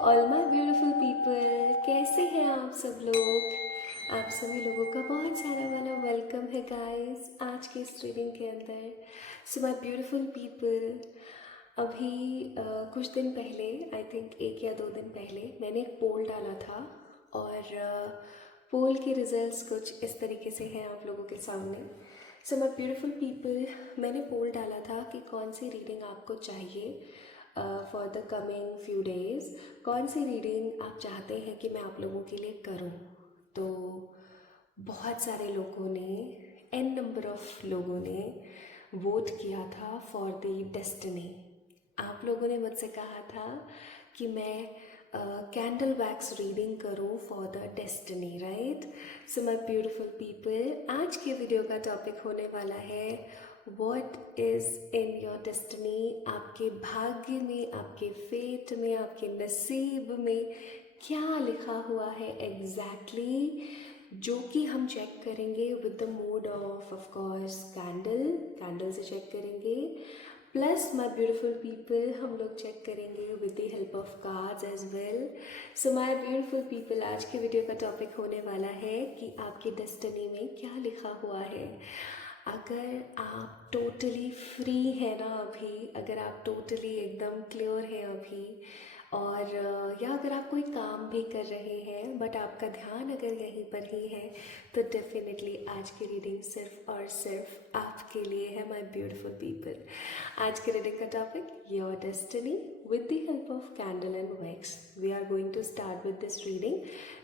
All my beautiful people, कैसे हैं आप सब लोग। आप सभी लोगों का बहुत सारा वाला वेलकम है गाइस आज के इस रीडिंग के अंदर। सो माय ब्यूटीफुल पीपल, अभी कुछ दिन पहले, आई थिंक 1 या 2 दिन पहले मैंने एक पोल डाला था और पोल के रिजल्ट्स कुछ इस तरीके से हैं आप लोगों के सामने। सो माय ब्यूटीफुल पीपल, मैंने पोल डाला था कि कौन सी रीडिंग आपको चाहिए for the coming few days, कौन सी रीडिंग आप चाहते हैं कि मैं आप लोगों के लिए करूं। तो बहुत सारे लोगों ने, एन नंबर ऑफ लोगों ने वोट किया था फॉर द डेस्टिनी। आप लोगों ने मुझसे कहा था कि मैं कैंडल वैक्स रीडिंग करूं for the destiny, right. So my beautiful people, आज के वीडियो का टॉपिक होने वाला है what is in your destiny. आपके भाग्य में, आपके फेट में, आपके नसीब में क्या लिखा हुआ है एग्जैक्टली, जो कि हम चेक करेंगे with the mode of course candle से चेक करेंगे। प्लस माय ब्यूटीफुल पीपल, हम लोग चेक करेंगे with the help of cards as well. So my beautiful people, आज के वीडियो का टॉपिक होने वाला है कि आपकी डेस्टिनी में क्या लिखा हुआ है। अगर आप टोटली फ्री है ना अभी, अगर आप टोटली एकदम क्लियर है अभी, और या अगर आप कोई काम भी कर रहे हैं बट आपका ध्यान अगर यहीं पर ही है, तो डेफिनेटली आज की रीडिंग सिर्फ और सिर्फ आपके लिए है माय ब्यूटीफुल पीपल। आज की रीडिंग का topic your destiny with the help of candle and wax. We are going to start with this reading.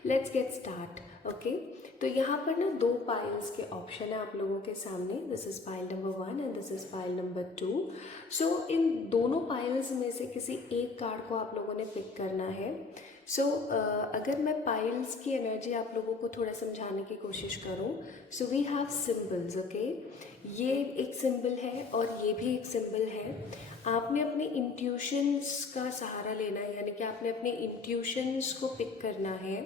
Let's get start. Okay. तो यहाँ पर ना 2 पाइल्स के ऑप्शन है आप लोगों के सामने। This is pile number 1 and this is pile number 2। सो इन दोनों पाइल्स में से किसी एक कार्ड को आप लोगों ने पिक करना है। सो अगर मैं पाइल्स की एनर्जी आप लोगों को थोड़ा समझाने की कोशिश करूँ, so we have symbols. Okay, ये एक सिंबल है और ये भी एक सिंबल है। आपने अपने इंट्यूशंस का सहारा लेना है, यानी कि आपने अपने इंट्यूशंस को पिक करना है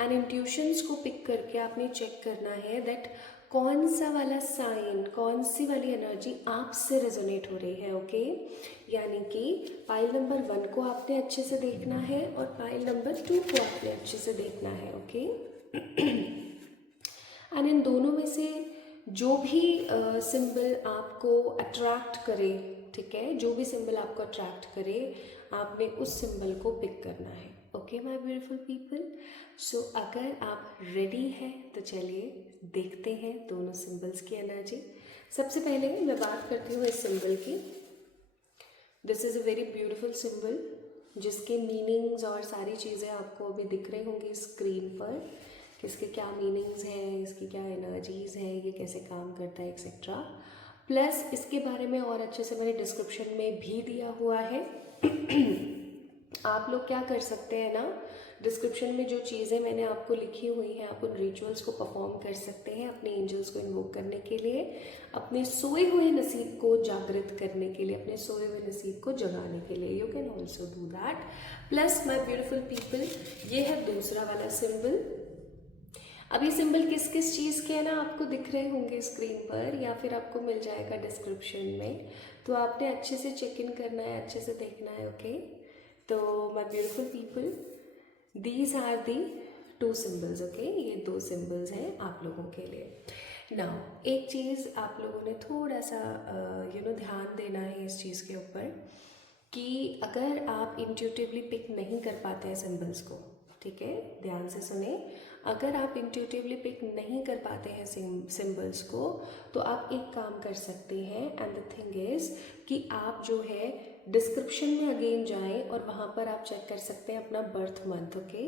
एंड इंट्यूशंस को पिक करके आपने चेक करना है दैट कौन सा वाला साइन, कौन सी वाली एनर्जी आपसे रेजोनेट हो रही है। ओके, यानी कि पाइल नंबर 1 को आपने अच्छे से देखना है और पाइल नंबर 2 को आपने अच्छे से देखना है। ओके एंड इन दोनों में से जो भी सिंबल आपको अट्रैक्ट करे, ठीक है, जो भी सिंबल आपको अट्रैक्ट करे, आपने उस सिंबल को पिक करना है। ओके माय ब्यूटीफुल पीपल, सो अगर आप रेडी हैं तो चलिए देखते हैं दोनों सिंबल्स की एनर्जी। सबसे पहले मैं बात करती हूँ इस सिंबल की। This is a very beautiful symbol जिसके मीनिंग्स और सारी चीज़ें आपको अभी दिख रही होंगी स्क्रीन पर, कि इसके क्या मीनिंग्स हैं, इसकी क्या एनर्जीज़ हैं, ये कैसे काम करता है एक्सेट्रा। प्लस इसके बारे में और अच्छे से मैंने डिस्क्रिप्शन में भी दिया हुआ है। आप लोग क्या कर सकते हैं ना, डिस्क्रिप्शन में जो चीज़ें मैंने आपको लिखी हुई हैं, आप उन रिचुअल्स को परफॉर्म कर सकते हैं अपने एंजल्स को इन्वोक करने के लिए, अपने सोए हुए नसीब को जागृत करने के लिए, अपने सोए हुए नसीब को जगाने के लिए। You can also do that. Plus my beautiful people, ये है दूसरा वाला सिंबल। अब ये सिंबल किस किस चीज़ के हैं ना, आपको दिख रहे होंगे स्क्रीन पर या फिर आपको मिल जाएगा डिस्क्रिप्शन में, तो आपने अच्छे से चेक इन करना है, अच्छे से देखना है। ओके, तो my beautiful people, these are the 2 symbols. Okay, ये 2 सिम्बल्स हैं आप लोगों के लिए। नाउ एक चीज़ आप लोगों ने थोड़ा सा ध्यान देना है इस चीज़ के ऊपर कि अगर आप इंट्यूटिवली पिक नहीं कर पाते हैं सिम्बल्स को, ठीक है, ध्यान से सुने, अगर आप इंट्यूटिवली पिक नहीं कर पाते हैं सिम्बल्स को, तो आप एक काम कर सकते हैं एंड द थिंग इज़ कि आप जो है डिस्क्रिप्शन में अगेन जाएं और वहाँ पर आप चेक कर सकते हैं अपना बर्थ मंथ। ओके,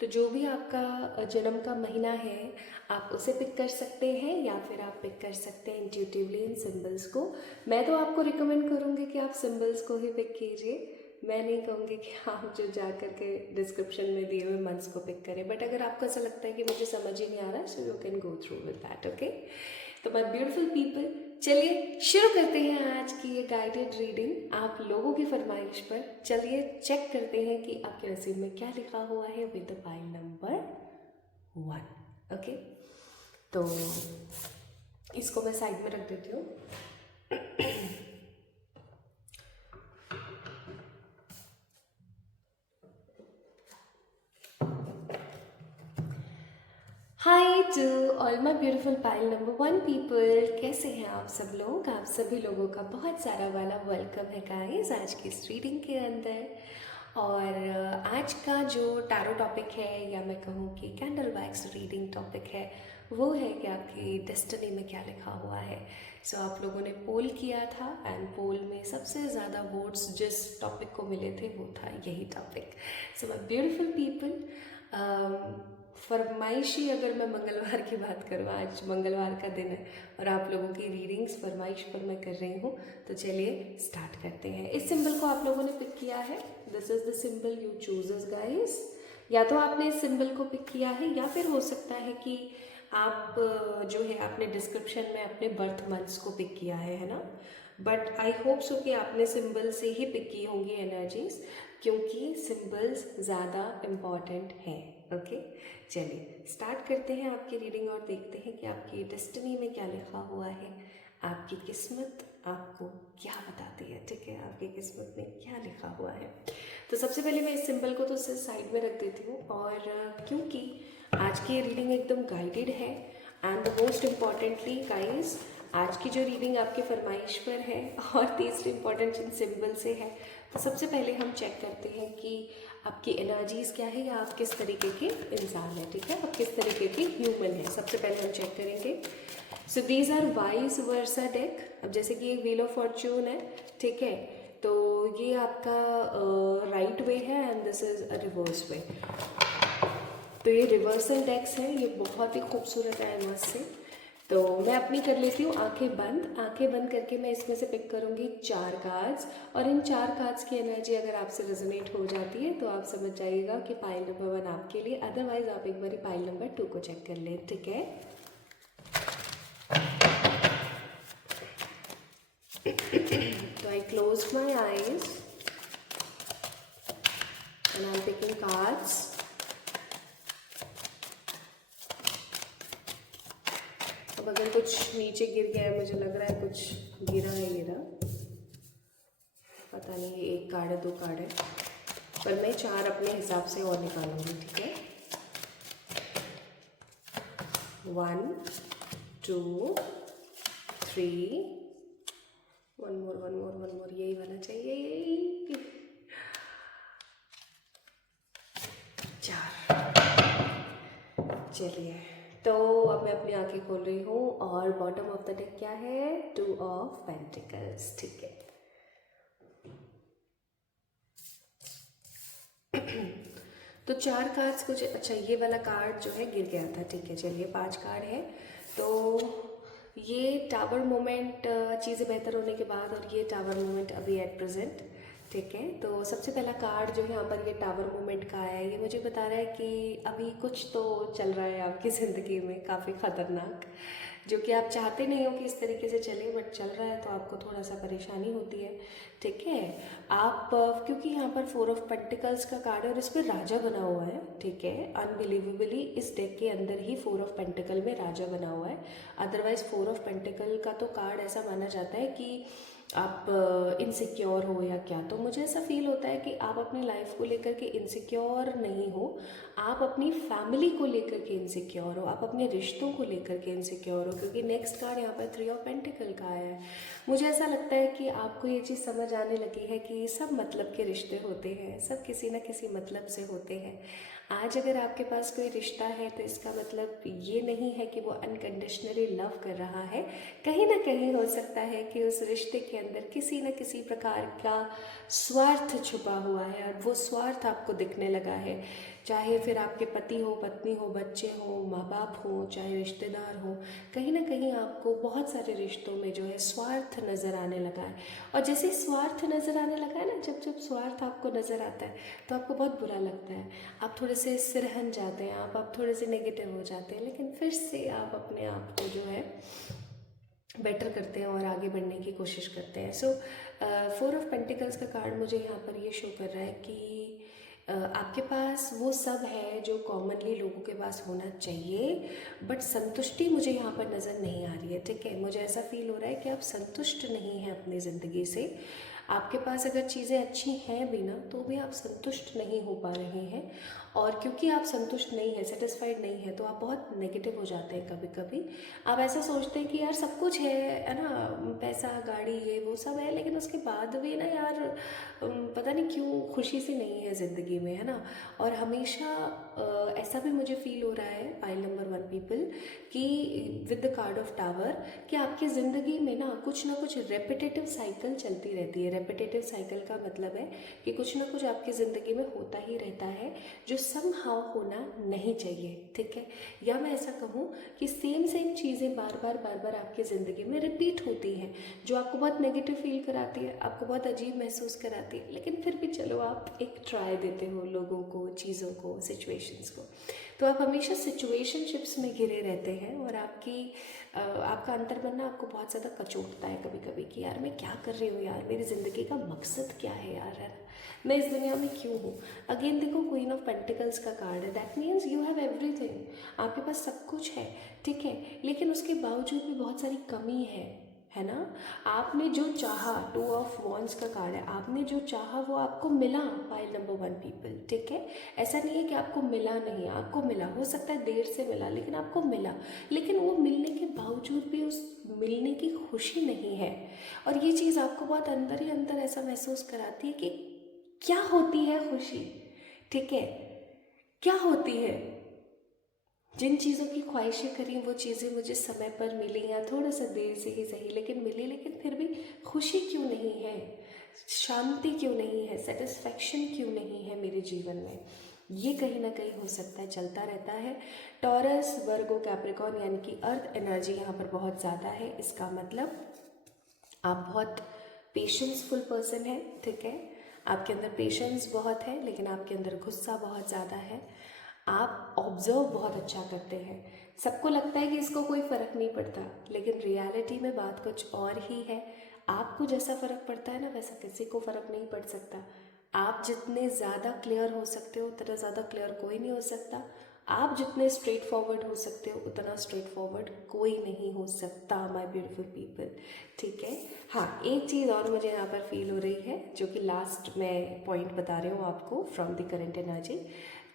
तो जो भी आपका जन्म का महीना है आप उसे पिक कर सकते हैं या फिर आप पिक कर सकते हैं इंट्यूटिवली इन सिम्बल्स को। मैं तो आपको रिकमेंड करूँगी कि आप सिम्बल्स को ही पिक कीजिए, मैं नहीं कहूँगी कि आप जो जा कर के डिस्क्रिप्शन में दिए हुए मंथ्स को पिक करें, बट अगर आपको ऐसा लगता है कि मुझे समझ ही नहीं आ रहा, so you can go through with that. Okay, तो माय ब्यूटीफुल पीपल, चलिए शुरू करते हैं आज की ये गाइडेड रीडिंग आप लोगों की फरमाइश पर। चलिए चेक करते हैं कि आपके नसीब में क्या लिखा हुआ है with the pile number 1। Okay, तो इसको मैं साइड में रख देती हूँ। Hi to all my beautiful pile number one people, कैसे हैं आप सब लोग। आप सभी लोगों का बहुत सारा वाला वेलकम है गाइस आज की इस रीडिंग के अंदर। और आज का जो टैरो टॉपिक है, या मैं कहूँ कि कैंडल वैक्स रीडिंग टॉपिक है, वो है कि आपकी डेस्टिनी में क्या लिखा हुआ है। सो आप लोगों ने पोल किया था एंड पोल में सबसे ज़्यादा वोट्स जिस टॉपिक को मिले थे वो था यही topic. So my beautiful people, फरमाइशी अगर मैं मंगलवार की बात करूँ, आज मंगलवार का दिन है और आप लोगों की रीडिंग्स फरमाइश पर मैं कर रही हूँ, तो चलिए स्टार्ट करते हैं। इस सिंबल को आप लोगों ने पिक किया है, this is the symbol you chooses guys. या तो आपने इस सिंबल को पिक किया है, या फिर हो सकता है कि आप जो है आपने डिस्क्रिप्शन में अपने बर्थ मंथ्स को पिक किया है ना। बट आई होप सो कि आपने सिंबल से ही पिक की होंगी एनर्जीज, क्योंकि सिंबल्स ज़्यादा इम्पॉर्टेंट हैं। ओके, चलिए स्टार्ट करते हैं आपकी रीडिंग और देखते हैं कि आपकी डेस्टिनी में क्या लिखा हुआ है, आपकी किस्मत आपको क्या बताती है। ठीक है, आपकी किस्मत में क्या लिखा हुआ है। तो सबसे पहले मैं इस सिंबल को तो साइड में रख देती हूँ, और क्योंकि आज की रीडिंग एकदम गाइडेड है एंड मोस्ट इम्पॉर्टेंटली गाइस, आज की जो रीडिंग आपके फरमाइश पर है और तीसरी इम्पॉर्टेंट जिन सिंबल से है, तो सबसे पहले हम चेक करते हैं कि आपकी एनर्जीज क्या है, या आप किस तरीके के इंसान हैं। ठीक है, आप किस तरीके के ह्यूमन हैं, सबसे पहले हम चेक करेंगे। So these are vice versa deck. अब जैसे कि एक व्हील ऑफ फॉर्च्यून है, ठीक है, तो ये आपका राइट वे है and this is a reverse way. तो ये रिवर्सल डेक्स है, ये बहुत ही खूबसूरत है मस्त से। तो मैं अपनी कर लेती हूँ आंखें बंद करके मैं इसमें से पिक करूँगी 4 कार्ड्स, और इन 4 कार्ड्स की एनर्जी अगर आपसे रेजोनेट हो जाती है तो आप समझ जाइएगा कि पाइल नंबर 1 आपके लिए, अदरवाइज आप एक बार पाइल नंबर 2 को चेक कर लें। ठीक है, तो आई close my eyes and I am picking cards. अब अगर कुछ नीचे गिर गया है, मुझे लग रहा है कुछ गिरा है, गिरा पता नहीं, ये 1 कार्ड है 2 कार्ड है, पर मैं 4 अपने हिसाब से और निकालूंगी। ठीक है, 1 2 3, वन मोर, यही वाला चाहिए, यही 4। चलिए, तो अब मैं अपनी आंखें खोल रही हूँ और बॉटम ऑफ द डेक क्या है, 2 ऑफ पेंटिकल्स। ठीक है, तो 4 कार्ड्स कुछ, अच्छा ये वाला कार्ड जो है गिर गया था। ठीक है, चलिए 5 कार्ड है। तो ये टावर मोमेंट, चीज़ें बेहतर होने के बाद, और ये टावर मोमेंट अभी एट प्रेजेंट। ठीक है, तो सबसे पहला कार्ड जो यहाँ पर ये टावर मोमेंट का आया है, ये मुझे बता रहा है कि अभी कुछ तो चल रहा है आपकी ज़िंदगी में काफ़ी ख़तरनाक, जो कि आप चाहते नहीं हो कि इस तरीके से चले, बट चल रहा है तो आपको थोड़ा सा परेशानी होती है। ठीक है, आप क्योंकि यहाँ पर 4 ऑफ पेंटिकल्स का कार्ड है और इस पर राजा बना हुआ है। ठीक है, अनबिलीवेबली इस डेक के अंदर ही 4 ऑफ पेंटिकल में राजा बना हुआ है। अदरवाइज 4 ऑफ पेंटिकल का तो कार्ड ऐसा माना जाता है कि आप इनसिक्योर हो या क्या। तो मुझे ऐसा फील होता है कि आप अपनी लाइफ को लेकर के इनसिक्योर नहीं हो, आप अपनी फैमिली को लेकर के इनसिक्योर हो, आप अपने रिश्तों को लेकर के इनसिक्योर हो, क्योंकि नेक्स्ट कार्ड यहाँ पर 3 ऑफ पेंटिकल का आया है। मुझे ऐसा लगता है कि आपको ये चीज़ समझ आने लगी है कि सब मतलब के रिश्ते होते हैं, सब किसी न किसी मतलब से होते हैं। आज अगर आपके पास कोई रिश्ता है तो इसका मतलब ये नहीं है कि वो अनकंडीशनली लव कर रहा है। कहीं ना कहीं हो सकता है कि उस रिश्ते के अंदर किसी न किसी प्रकार का स्वार्थ छुपा हुआ है, और वो स्वार्थ आपको दिखने लगा है। चाहे फिर आपके पति हो, पत्नी हो, बच्चे हो, माँ बाप हो, चाहे रिश्तेदार हो, कहीं ना कहीं आपको बहुत सारे रिश्तों में जो है स्वार्थ नज़र आने लगा है। और जैसे स्वार्थ नज़र आने लगा है ना, जब जब स्वार्थ आपको नज़र आता है तो आपको बहुत बुरा लगता है, आप थोड़े से सिरहन जाते हैं, आप थोड़े से नेगेटिव हो जाते हैं, लेकिन फिर से आप अपने आप को जो है बेटर करते हैं और आगे बढ़ने की कोशिश करते हैं। सो 4 ऑफ पेंटिकल्स का कार्ड मुझे यहाँ पर ये शो कर रहा है कि आपके पास वो सब है जो कॉमनली लोगों के पास होना चाहिए, बट संतुष्टि मुझे यहाँ पर नज़र नहीं आ रही है। ठीक है, मुझे ऐसा फील हो रहा है कि आप संतुष्ट नहीं हैं अपनी ज़िंदगी से। आपके पास अगर चीज़ें अच्छी हैं भी ना तो भी आप संतुष्ट नहीं हो पा रहे हैं, और क्योंकि आप संतुष्ट नहीं है, सेटिस्फाइड नहीं है, तो आप बहुत नेगेटिव हो जाते हैं कभी कभी। आप ऐसा सोचते हैं कि यार सब कुछ है ना, पैसा गाड़ी ये वो सब है, लेकिन उसके बाद भी ना यार पता नहीं क्यों खुशी सी नहीं है ज़िंदगी में, है ना। और हमेशा ऐसा भी मुझे फील हो रहा है, पाइल नंबर 1 पीपल, कि with the card of tower, कि आपकी ज़िंदगी में ना कुछ रेपिटेटिव साइकिल चलती रहती है। रेपिटेटिव साइकिल का मतलब है कि कुछ ना कुछ आपकी ज़िंदगी में होता ही रहता है जो समहाउ होना नहीं चाहिए, ठीक है। या मैं ऐसा कहूँ कि सेम सेम चीज़ें बार बार आपकी ज़िंदगी में रिपीट होती हैं, जो आपको बहुत नेगेटिव फील कराती है, आपको बहुत अजीब महसूस कराती है, लेकिन फिर भी चलो आप एक ट्राई देते हो लोगों को, चीज़ों को, सिचुएशंस को। तो आप हमेशा सिचुएशनशिप्स में घिरे रहते हैं, और आपका अंतर्मन ना आपको बहुत ज़्यादा कचोटता है कभी कभी कि यार मैं क्या कर रही हूँ यार, मेरी ज़िंदगी का मकसद क्या है यार, है ना, मैं इस दुनिया में क्यों हूँ। अगेन देखो, क्वीन ऑफ पेंटिकल्स का कार्ड है, that means you have everything, आपके पास सब कुछ है, ठीक है, लेकिन उसके बावजूद भी बहुत सारी कमी है ना। आपने जो चाहा, 2 ऑफ वॉन्ड्स का कार्ड है, आपने जो चाहा वो आपको मिला, पाइल नंबर 1 पीपल, ठीक है। ऐसा नहीं है कि आपको मिला नहीं, आपको मिला, हो सकता है देर से मिला, लेकिन आपको मिला। लेकिन वो मिलने के बावजूद भी उस मिलने की खुशी नहीं है, और ये चीज़ आपको बहुत अंदर ही अंदर ऐसा महसूस कराती है कि क्या होती है खुशी, ठीक है, क्या होती है। जिन चीज़ों की ख्वाहिशें करी वो चीज़ें मुझे समय पर मिली, या थोड़ा सा देर से ही सही लेकिन मिली, लेकिन फिर भी खुशी क्यों नहीं है, शांति क्यों नहीं है, सेटिस्फैक्शन क्यों नहीं है मेरे जीवन में। ये कहीं ना कहीं हो सकता है चलता रहता है। टॉरस, वर्गो, कैप्रिकॉर्न, यानी कि अर्थ एनर्जी यहाँ पर बहुत ज़्यादा है। इसका मतलब आप बहुत पेशेंसफुल पर्सन है, ठीक है, आपके अंदर पेशेंस बहुत है, लेकिन आपके अंदर गुस्सा बहुत ज़्यादा है। आप ऑब्जर्व बहुत अच्छा करते हैं, सबको लगता है कि इसको कोई फ़र्क नहीं पड़ता, लेकिन रियलिटी में बात कुछ और ही है। आपको जैसा फ़र्क पड़ता है ना, वैसा किसी को फ़र्क नहीं पड़ सकता। आप जितने ज़्यादा क्लियर हो सकते हो उतना ज़्यादा क्लियर कोई नहीं हो सकता। आप जितने स्ट्रेट फॉरवर्ड हो सकते हो उतना स्ट्रेट फॉरवर्ड कोई नहीं हो सकता, माय ब्यूटीफुल पीपल, ठीक है। हाँ, एक चीज़ और मुझे यहाँ पर फील हो रही है, जो कि लास्ट मैं पॉइंट बता रही हूँ आपको फ्रॉम द करंट एनर्जी,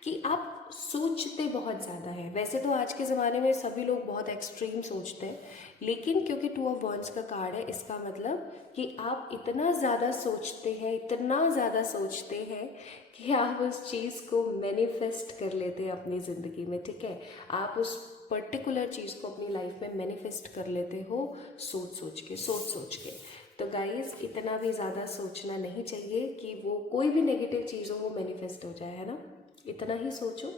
कि आप सोचते बहुत ज़्यादा है। वैसे तो आज के ज़माने में सभी लोग बहुत एक्सट्रीम सोचते हैं, लेकिन क्योंकि 2 ऑफ वॉन्ड्स का कार्ड है, इसका मतलब कि आप इतना ज़्यादा सोचते हैं, इतना ज़्यादा सोचते हैं कि आप उस चीज़ को मैनिफेस्ट कर लेते हैं अपनी ज़िंदगी में, ठीक है। आप उस पर्टिकुलर चीज़ को अपनी लाइफ में मैनिफेस्ट कर लेते हो सोच सोच के। तो गाइस, इतना भी ज़्यादा सोचना नहीं चाहिए कि वो कोई भी नेगेटिव चीज़ हो वो मैनिफेस्ट हो जाए, है ना। इतना ही सोचो।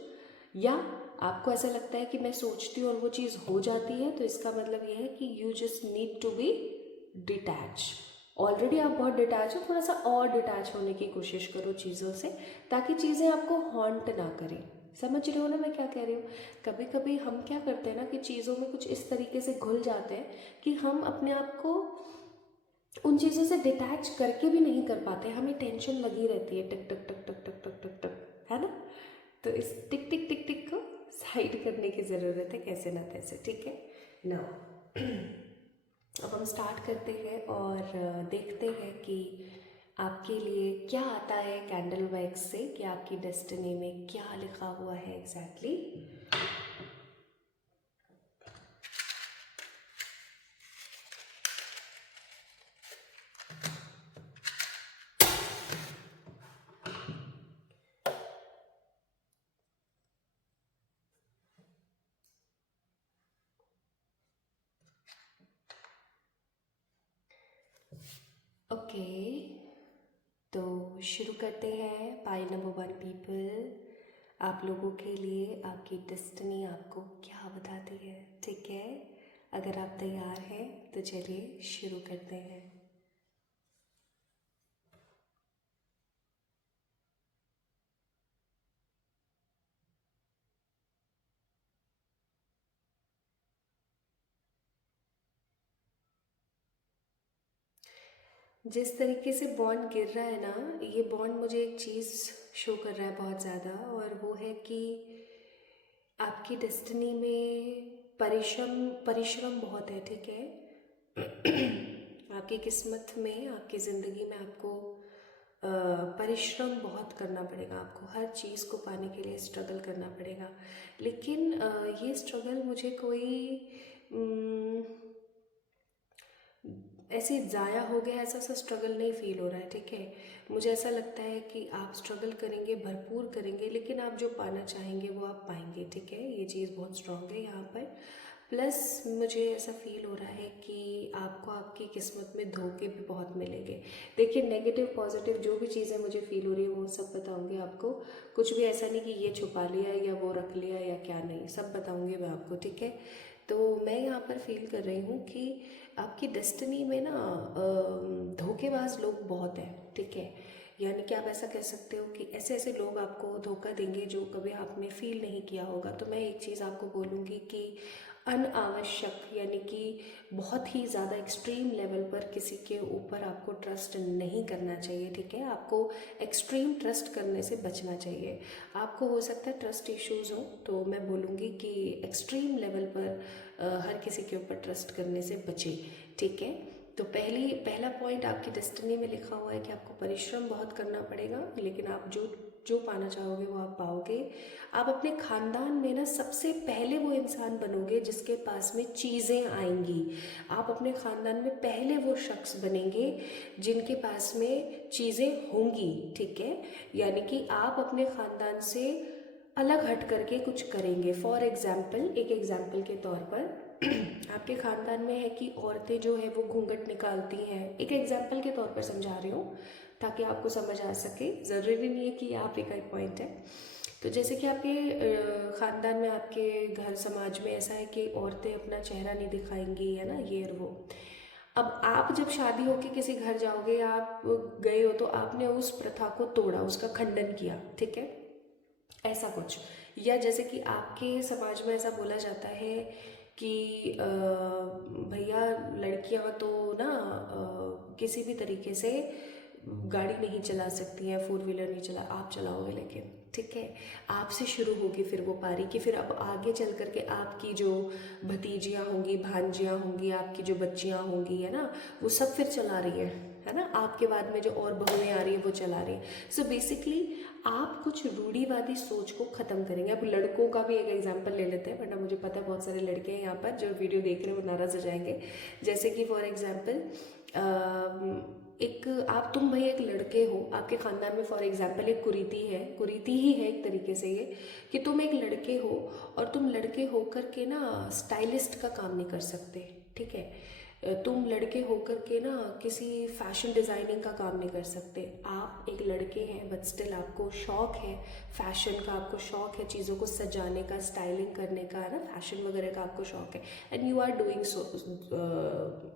या आपको ऐसा लगता है कि मैं सोचती हूँ और वो चीज़ हो जाती है, तो इसका मतलब ये है कि you just need to be detach. Already आप बहुत डिटैच हो, थोड़ा सा और डिटैच होने की कोशिश करो चीज़ों से, ताकि चीज़ें आपको हॉन्ट ना करें। समझ रहे हो ना मैं क्या कह रही हूँ। कभी कभी हम क्या करते हैं ना कि चीज़ों में कुछ इस तरीके से घुल जाते हैं कि हम अपने आप को उन चीज़ों से डिटैच करके भी नहीं कर पाते, हमें टेंशन लगी रहती है, टक टक टक टक टक टक टक टक, है ना। तो इस टिक टिक टिक टिक को साइड करने की ज़रूरत है, कैसे ना कैसे, ठीक है ना। अब हम स्टार्ट करते हैं और देखते हैं कि आपके लिए क्या आता है कैंडल वैक्स से, कि आपकी डेस्टिनी में क्या लिखा हुआ है एग्जैक्टली। ओके, तो शुरू करते हैं। पाइल नंबर 1 पीपल, आप लोगों के लिए आपकी डेस्टिनी आपको क्या बताती है, ठीक है। अगर आप तैयार हैं तो चलिए शुरू करते हैं। जिस तरीके से बॉन्ड गिर रहा है ना, ये बॉन्ड मुझे एक चीज़ शो कर रहा है बहुत ज़्यादा, और वो है कि आपकी डेस्टिनी में परिश्रम परिश्रम बहुत है, ठीक है। आपकी किस्मत में, आपकी ज़िंदगी में आपको परिश्रम बहुत करना पड़ेगा, आपको हर चीज़ को पाने के लिए स्ट्रगल करना पड़ेगा। लेकिन ये स्ट्रगल मुझे कोई उम, ऐसे ज़ाया हो गया ऐसा सा स्ट्रगल नहीं फील हो रहा है, ठीक है। मुझे ऐसा लगता है कि आप स्ट्रगल करेंगे, भरपूर करेंगे, लेकिन आप जो पाना चाहेंगे वो आप पाएंगे, ठीक है। ये चीज़ बहुत स्ट्रांग है यहाँ पर। प्लस मुझे ऐसा फील हो रहा है कि आपको आपकी किस्मत में धोखे भी बहुत मिलेंगे। देखिए, नेगेटिव पॉजिटिव जो भी चीज़ें मुझे फील हो रही है वो सब बताऊंगी आपको। कुछ भी ऐसा नहीं कि ये छुपा लिया या वो रख लिया या क्या, नहीं, सब बताऊंगी मैं आपको, ठीक है। तो मैं यहाँ पर फील कर रही हूँ कि आपकी डेस्टिनी में ना धोखेबाज लोग बहुत हैं, ठीक है। यानी कि आप ऐसा कह सकते हो कि ऐसे ऐसे लोग आपको धोखा देंगे जो कभी आपने फील नहीं किया होगा। तो मैं एक चीज़ आपको बोलूँगी कि अनावश्यक, यानी कि बहुत ही ज़्यादा एक्सट्रीम लेवल पर किसी के ऊपर आपको ट्रस्ट नहीं करना चाहिए, ठीक है। आपको एक्सट्रीम ट्रस्ट करने से बचना चाहिए। आपको हो सकता है ट्रस्ट इश्यूज़ हो, तो मैं बोलूँगी कि एक्सट्रीम लेवल पर हर किसी के ऊपर ट्रस्ट करने से बचें, ठीक है। तो पहला पॉइंट आपकी डेस्टिनी में लिखा हुआ है कि आपको परिश्रम बहुत करना पड़ेगा, लेकिन आप जो जो पाना चाहोगे वो आप पाओगे। आप अपने ख़ानदान में ना सबसे पहले वो इंसान बनोगे जिसके पास में चीज़ें आएंगी। आप अपने ख़ानदान में पहले वो शख्स बनेंगे जिनके पास में चीज़ें होंगी, ठीक है। यानी कि आप अपने ख़ानदान से अलग हट करके कुछ करेंगे। फॉर एग्ज़ाम्पल, एक एग्ज़ाम्पल के तौर पर आपके ख़ानदान में है कि औरतें जो है वो घूंघट निकालती हैं। एक एग्ज़ाम्पल के तौर पर समझा रही हूँ ताकि आपको समझ आ सके, ज़रूरी नहीं है कि ये आप एक पॉइंट है। तो जैसे कि आपके ख़ानदान में, आपके घर समाज में ऐसा है कि औरतें अपना चेहरा नहीं दिखाएंगी, है ना, ये और वो। अब आप जब शादी होके किसी घर जाओगे, आप गए हो, तो आपने उस प्रथा को तोड़ा, उसका खंडन किया, ठीक है, ऐसा कुछ। या जैसे कि आपके समाज में ऐसा बोला जाता है कि भैया लड़कियां तो ना किसी भी तरीके से गाड़ी नहीं चला सकती हैं, फोर व्हीलर नहीं चला, आप चलाओगे, लेकिन ठीक है, आपसे शुरू होगी फिर वो पारी कि फिर अब आगे चल करके आपकी जो भतीजियाँ होंगी, भांजियाँ होंगी, आपकी जो बच्चियाँ होंगी, है ना, वो सब फिर चला रही है ना। आपके बाद में जो और बहुएं आ रही है वो चला रही है। सो बेसिकली आप कुछ रूढ़िवादी सोच को ख़त्म करेंगे। अब लड़कों का भी एक एग्जांपल ले लेते हैं, वरना मुझे पता है बहुत सारे लड़के हैं यहाँ पर जो वीडियो देख रहे हैं वो नाराज़ हो जाएंगे। जैसे कि फॉर एग्जांपल एक तुम भाई एक लड़के हो, आपके ख़ानदान में फॉर एग्जांपल एक कुरीति है, कुरीति ही है एक तरीके से ये, कि तुम एक लड़के हो और तुम लड़के होकर के ना स्टाइलिस्ट का काम नहीं कर सकते, ठीक है। तुम लड़के होकर के ना किसी फैशन डिज़ाइनिंग का काम नहीं कर सकते। आप एक लड़के हैं बट स्टिल आपको शौक़ है फैशन का, आपको शौक़ है चीज़ों को सजाने का, स्टाइलिंग करने का, ना, फैशन वगैरह का आपको शौक़ है। And you are doing so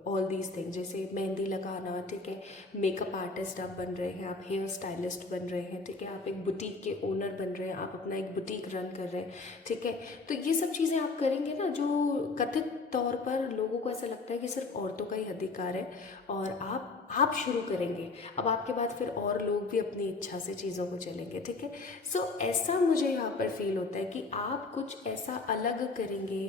all these things, जैसे मेहंदी लगाना, ठीक है, मेकअप आर्टिस्ट आप बन रहे हैं, आप हेयर स्टाइलिस्ट बन रहे हैं, ठीक है, आप एक बुटीक के ओनर बन रहे हैं, आप अपना एक बुटीक रन कर रहे हैं, ठीक है। तो ये सब चीज़ें आप करेंगे ना जो कथित तौर पर लोगों को ऐसा लगता है कि सिर्फ औरतों का ही अधिकार है, और आप शुरू करेंगे। अब आपके बाद फिर और लोग भी अपनी इच्छा से चीज़ों को चलेंगे, ठीक है। सो ऐसा मुझे यहाँ पर फील होता है कि आप कुछ ऐसा अलग करेंगे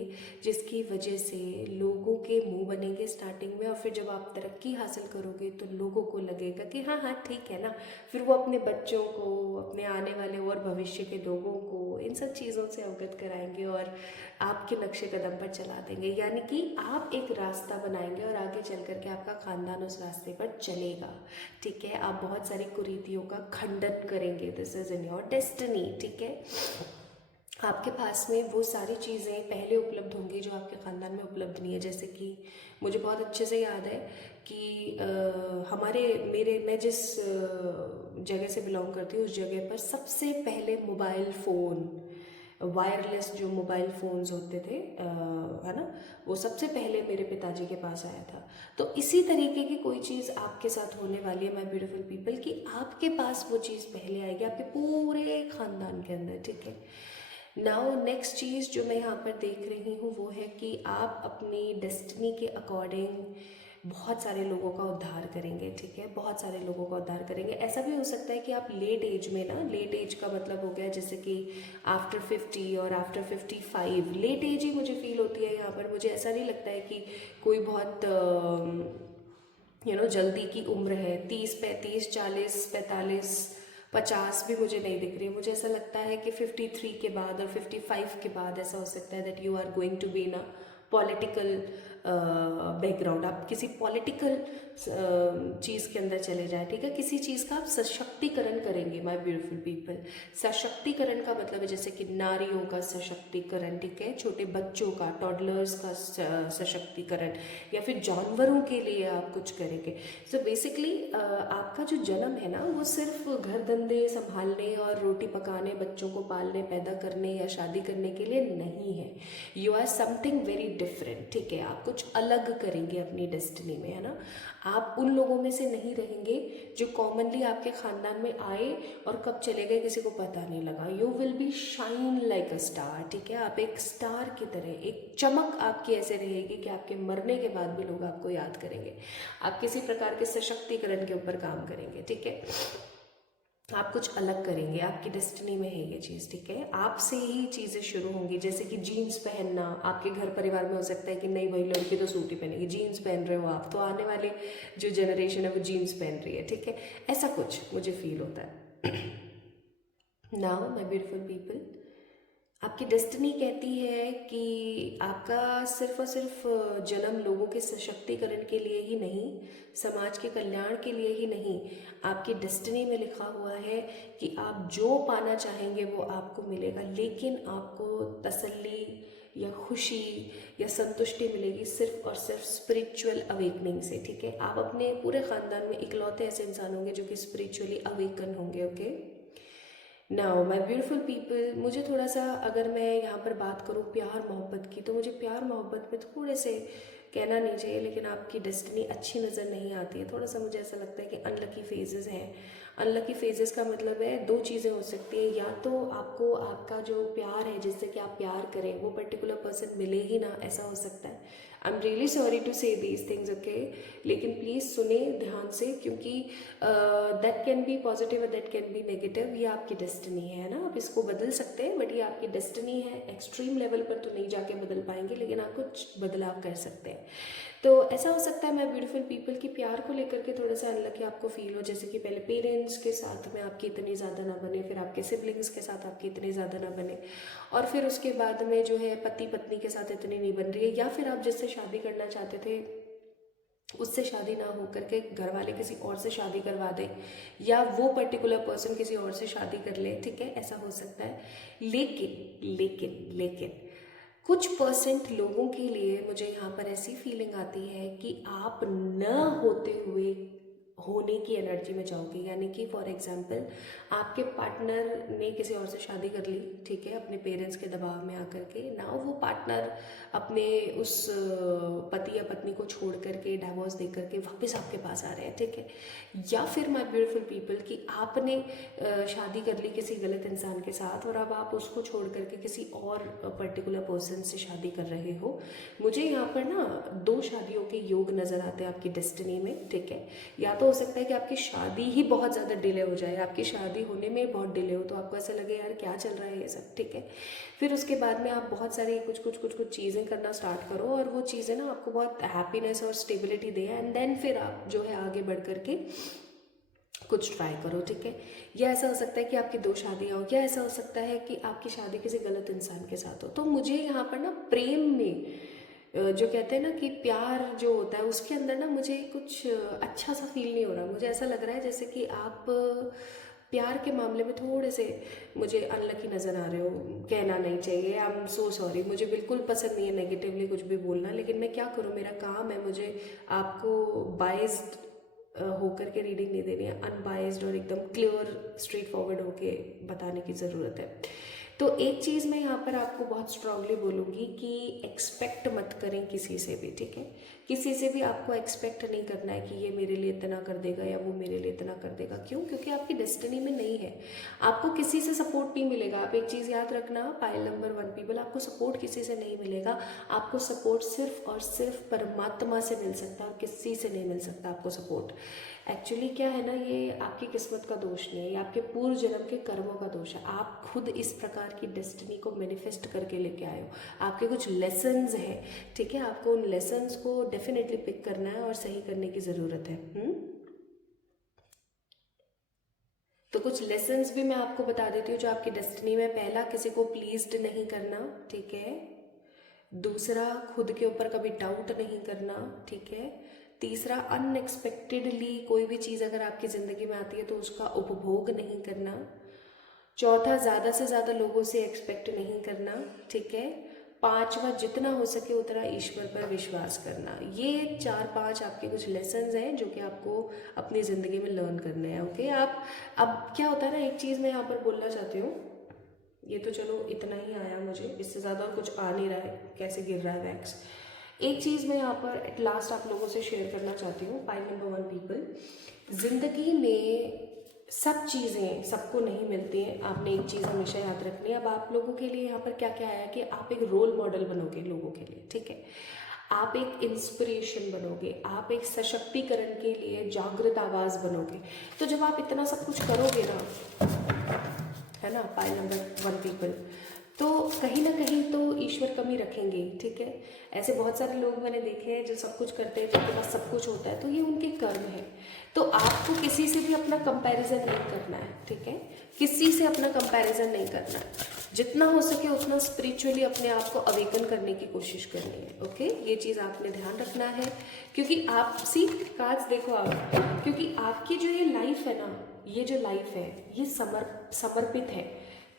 जिसकी वजह से लोगों के मुंह बनेंगे स्टार्टिंग में, और फिर जब आप तरक्की हासिल करोगे तो लोगों को लगेगा कि हाँ हाँ ठीक है ना। फिर वो अपने बच्चों को, अपने आने वाले और भविष्य के लोगों को इन सब चीज़ों से अवगत कराएंगे और आपके नक्शे कदम पर चला देंगे। यानी कि आप एक रास्ता बनाएंगे और आगे चल करके आपका ख़ानदान उस रास्ते पर चलेगा, ठीक है। आप बहुत सारी कुरीतियों का खंडन करेंगे, this is in your destiny, ठीक है। आपके पास में वो सारी चीज़ें पहले उपलब्ध होंगी जो आपके ख़ानदान में उपलब्ध नहीं है। जैसे कि मुझे बहुत अच्छे से याद है कि मैं जिस जगह से बिलोंग करती हूँ उस जगह पर सबसे पहले मोबाइल फ़ोन, वायरलेस जो मोबाइल फ़ोन्स होते थे, है ना, वो सबसे पहले मेरे पिताजी के पास आया था। तो इसी तरीके की कोई चीज़ आपके साथ होने वाली है, माय ब्यूटीफुल पीपल, कि आपके पास वो चीज़ पहले आएगी आपके पूरे ख़ानदान के अंदर, ठीक है। नाउ नेक्स्ट चीज़ जो मैं यहाँ पर देख रही हूँ वो है कि आप अपनी डेस्टिनी के अकॉर्डिंग बहुत सारे लोगों का उद्धार करेंगे, ठीक है, बहुत सारे लोगों का उद्धार करेंगे। ऐसा भी हो सकता है कि आप लेट एज में ना, लेट एज का मतलब हो गया जैसे कि आफ्टर 50 और आफ्टर 55, लेट एज ही मुझे फील होती है यहाँ पर। मुझे ऐसा नहीं लगता है कि कोई बहुत जल्दी की उम्र है, 30 35 40 45 50 भी मुझे नहीं दिख रही। मुझे ऐसा लगता है कि 53 के बाद और 55 के बाद ऐसा हो सकता है that you are going to be in a political background, आप किसी पॉलिटिकल चीज़ के अंदर चले जाए, ठीक है। किसी चीज़ का आप सशक्तिकरण करेंगे माय ब्यूटीफुल पीपल। सशक्तिकरण का मतलब है जैसे कि नारियों का सशक्तिकरण, ठीक है, छोटे बच्चों का, टॉडलर्स का सशक्तिकरण, या फिर जानवरों के लिए आप कुछ करेंगे। सो बेसिकली आपका जो जन्म है ना वो सिर्फ घर धंधे संभालने और रोटी पकाने, बच्चों को पालने, पैदा करने या शादी करने के लिए नहीं है। You are something very different, ठीक है। आप कुछ अलग करेंगे अपनी डेस्टिनी में, है ना। आप उन लोगों में से नहीं रहेंगे जो कॉमनली आपके खानदान में आए और कब चले गए किसी को पता नहीं लगा। You will be shine like a star, ठीक है। आप एक स्टार की तरह, एक चमक आपकी ऐसे रहेगी कि आपके मरने के बाद भी लोग आपको याद करेंगे। आप किसी प्रकार के सशक्तिकरण के ऊपर काम करेंगे, ठीक है। आप कुछ अलग करेंगे, आपकी डेस्टिनी में है ये चीज़, ठीक है। आपसे ही चीज़ें शुरू होंगी, जैसे कि जीन्स पहनना। आपके घर परिवार में हो सकता है कि नहीं भाई लड़की तो सूट ही पहनेगी, जीन्स पहन रहे हो आप, तो आने वाले जो जनरेशन है वो जीन्स पहन रही है, ठीक है। ऐसा कुछ मुझे फील होता है। नाउ माय ब्यूटीफुल पीपल, आपकी डेस्टिनी कहती है कि आपका सिर्फ और सिर्फ जन्म लोगों के सशक्तिकरण के लिए ही नहीं, समाज के कल्याण के लिए ही नहीं, आपकी डेस्टिनी में लिखा हुआ है कि आप जो पाना चाहेंगे वो आपको मिलेगा, लेकिन आपको तसल्ली या खुशी या संतुष्टि मिलेगी सिर्फ और सिर्फ स्पिरिचुअल अवेकनिंग से, ठीक है। आप अपने पूरे ख़ानदान में इकलौते ऐसे इंसान होंगे जो कि स्पिरिचुअली अवेकन होंगे, okay. Now my beautiful people, मुझे थोड़ा सा, अगर मैं यहाँ पर बात करूँ प्यार मोहब्बत की, तो मुझे प्यार मोहब्बत में थोड़े से कहना नहीं चाहिए, लेकिन आपकी डेस्टिनी अच्छी नज़र नहीं आती है। थोड़ा सा मुझे ऐसा लगता है कि अनलकी फेजेस हैं। अनलकी फेजेस का मतलब है दो चीज़ें हो सकती हैं, या तो आपको आपका जो प्यार है जिससे कि आप प्यार करें वो पर्टिकुलर पर्सन मिले ही ना, ऐसा हो सकता है। I am really sorry to say these things, okay. लेकिन प्लीज़ सुने ध्यान से, क्योंकि दैट कैन बी पॉजिटिव और दैट कैन बी नेगेटिव। ये आपकी डेस्टिनी है ना, आप इसको बदल सकते हैं, बट ये आपकी डेस्टिनी है। एक्सट्रीम लेवल पर तो नहीं जाके बदल पाएंगे, लेकिन आप कुछ बदलाव कर सकते हैं। तो ऐसा हो सकता है मैं ब्यूटीफुल पीपल की प्यार को लेकर के थोड़ा सा अनलकी आपको फील हो, जैसे कि पहले पेरेंट्स के साथ में आपकी इतनी ज़्यादा ना बने, फिर आपके सिबलिंग्स के साथ आपकी इतनी ज़्यादा ना बने, और फिर उसके बाद में जो है पति पत्नी के साथ इतनी नहीं बन रही है, या फिर आप जिससे शादी करना चाहते थे उससे शादी ना हो करके घर वाले किसी और से शादी करवा दें, या वो पर्टिकुलर पर्सन किसी और से शादी कर ले, ठीक है, ऐसा हो सकता है। लेकिन लेकिन लेकिन कुछ परसेंट लोगों के लिए मुझे यहाँ पर ऐसी फीलिंग आती है कि आप न होते हुए होने की एनर्जी में जाओगे। यानी कि फॉर एग्जांपल आपके पार्टनर ने किसी और से शादी कर ली, ठीक है, अपने पेरेंट्स के दबाव में आकर के, ना वो पार्टनर अपने उस पति या पत्नी को छोड़ करके, डाइवोर्स दे करके वापस आपके पास आ रहे हैं, ठीक है। या फिर माय ब्यूटीफुल पीपल कि आपने शादी कर ली किसी गलत इंसान के साथ और अब आप उसको छोड़ करके किसी और पर्टिकुलर पर्सन से शादी कर रहे हो। मुझे यहाँ पर ना दो शादियों के योग नज़र आते हैं आपकी डेस्टिनी में, ठीक है। या तो हो सकता है कि आपकी शादी ही बहुत ज़्यादा डिले हो जाए, आपकी शादी होने में बहुत डिले हो, तो आपको ऐसा लगे यार क्या चल रहा है ये सब, ठीक है। फिर उसके बाद में आप बहुत सारी कुछ चीज़ें करना स्टार्ट करो और वो चीज़ें ना आपको बहुत हैप्पीनेस और स्टेबिलिटी दे, एंड देन फिर आप जो है आगे बढ़ करके कुछ ट्राई करो, ठीक है। या ऐसा हो सकता है कि आपकी दो शादियाँ हो, या ऐसा हो सकता है कि आपकी शादी किसी गलत इंसान के साथ हो। तो मुझे यहाँ पर ना प्रेम में जो कहते हैं ना कि प्यार जो होता है उसके अंदर ना मुझे कुछ अच्छा सा फील नहीं हो रहा। मुझे ऐसा लग रहा है जैसे कि आप प्यार के मामले में थोड़े से मुझे अनलकी नज़र आ रहे हो। कहना नहीं चाहिए, आई एम सो सॉरी, मुझे बिल्कुल पसंद नहीं है नेगेटिवली कुछ भी बोलना, लेकिन मैं क्या करूँ, मेरा काम है, मुझे आपको बाइस्ड होकर के रीडिंग नहीं देनी है, अनबाइज्ड और एकदम क्लियर स्ट्रेट फॉरवर्ड होके बताने की ज़रूरत है। तो एक चीज़ मैं यहाँ पर आपको बहुत स्ट्रांगली बोलूँगी कि एक्सपेक्ट मत करें किसी से भी, ठीक है। किसी से भी आपको एक्सपेक्ट नहीं करना है कि ये मेरे लिए इतना कर देगा या वो मेरे लिए इतना कर देगा। क्यों? क्योंकि आपकी डेस्टिनी में नहीं है। आपको किसी से सपोर्ट नहीं मिलेगा। आप एक चीज़ याद रखना, पाइल नंबर 1 पीपल, आपको सपोर्ट किसी से नहीं मिलेगा। आपको सपोर्ट सिर्फ और सिर्फ परमात्मा से मिल सकता है, किसी से नहीं मिल सकता आपको सपोर्ट। एक्चुअली क्या है ना, ये आपकी किस्मत का दोष नहीं है, ये आपके पूर्व जन्म के कर्मों का दोष है। आप खुद इस प्रकार की डेस्टिनी को मैनिफेस्ट करके लेके आए हो। आपके कुछ लेसन्स हैं, ठीक है, आपको उन लेसन्स को डेफिनेटली पिक करना है और सही करने की ज़रूरत है। तो कुछ लेसन्स भी मैं आपको बता देती हूँ जो आपकी डेस्टिनी में। पहला, किसी को प्लीज्ड नहीं करना, ठीक है। दूसरा, खुद के ऊपर कभी डाउट नहीं करना, ठीक है। तीसरा, अनएक्सपेक्टेडली कोई भी चीज़ अगर आपकी ज़िंदगी में आती है तो उसका उपभोग नहीं करना। चौथा, ज़्यादा से ज़्यादा लोगों से एक्सपेक्ट नहीं करना, ठीक है। पांचवा, जितना हो सके उतना ईश्वर पर विश्वास करना। ये 4-5 आपके कुछ लेसन्स हैं जो कि आपको अपनी ज़िंदगी में लर्न करने हैं, ओके। आप अब क्या होता है ना, एक चीज़ मैं यहाँ पर बोलना चाहती हूँ। ये तो चलो इतना ही आया मुझे, इससे ज़्यादा और कुछ आ नहीं रहा है। कैसे गिर रहा है वैक्स। एक चीज़ मैं यहाँ पर एट लास्ट आप लोगों से शेयर करना चाहती हूँ। पाइल नंबर 1 पीपल, ज़िंदगी में सब चीज़ें सबको नहीं मिलती हैं। आपने एक चीज़ हमेशा याद रखनी है। अब आप लोगों के लिए यहाँ पर क्या क्या आया कि आप एक रोल मॉडल बनोगे लोगों के लिए, ठीक है। आप एक इंस्पिरेशन बनोगे, आप एक सशक्तिकरण के लिए जागृत आवाज़ बनोगे। तो जब आप इतना सब कुछ करोगे ना, है ना, पाइल नंबर 1 पीपल, तो कहीं ना कहीं तो ईश्वर कमी रखेंगे, ठीक है। ऐसे बहुत सारे लोग मैंने देखे हैं जो सब कुछ करते हैं, जिनके पास सब कुछ होता है, तो ये उनके कर्म है। तो आपको किसी से भी अपना कंपैरिजन नहीं करना है, ठीक है। किसी से अपना कंपैरिजन नहीं करना है। जितना हो सके उतना स्पिरिचुअली अपने आप को अवेकन करने की कोशिश करनी है, ओके। ये चीज़ आपने ध्यान रखना है, क्योंकि आप कार्ड्स देखो आप, क्योंकि आपकी जो ये लाइफ है ना, ये जो लाइफ है ये समर्पित है,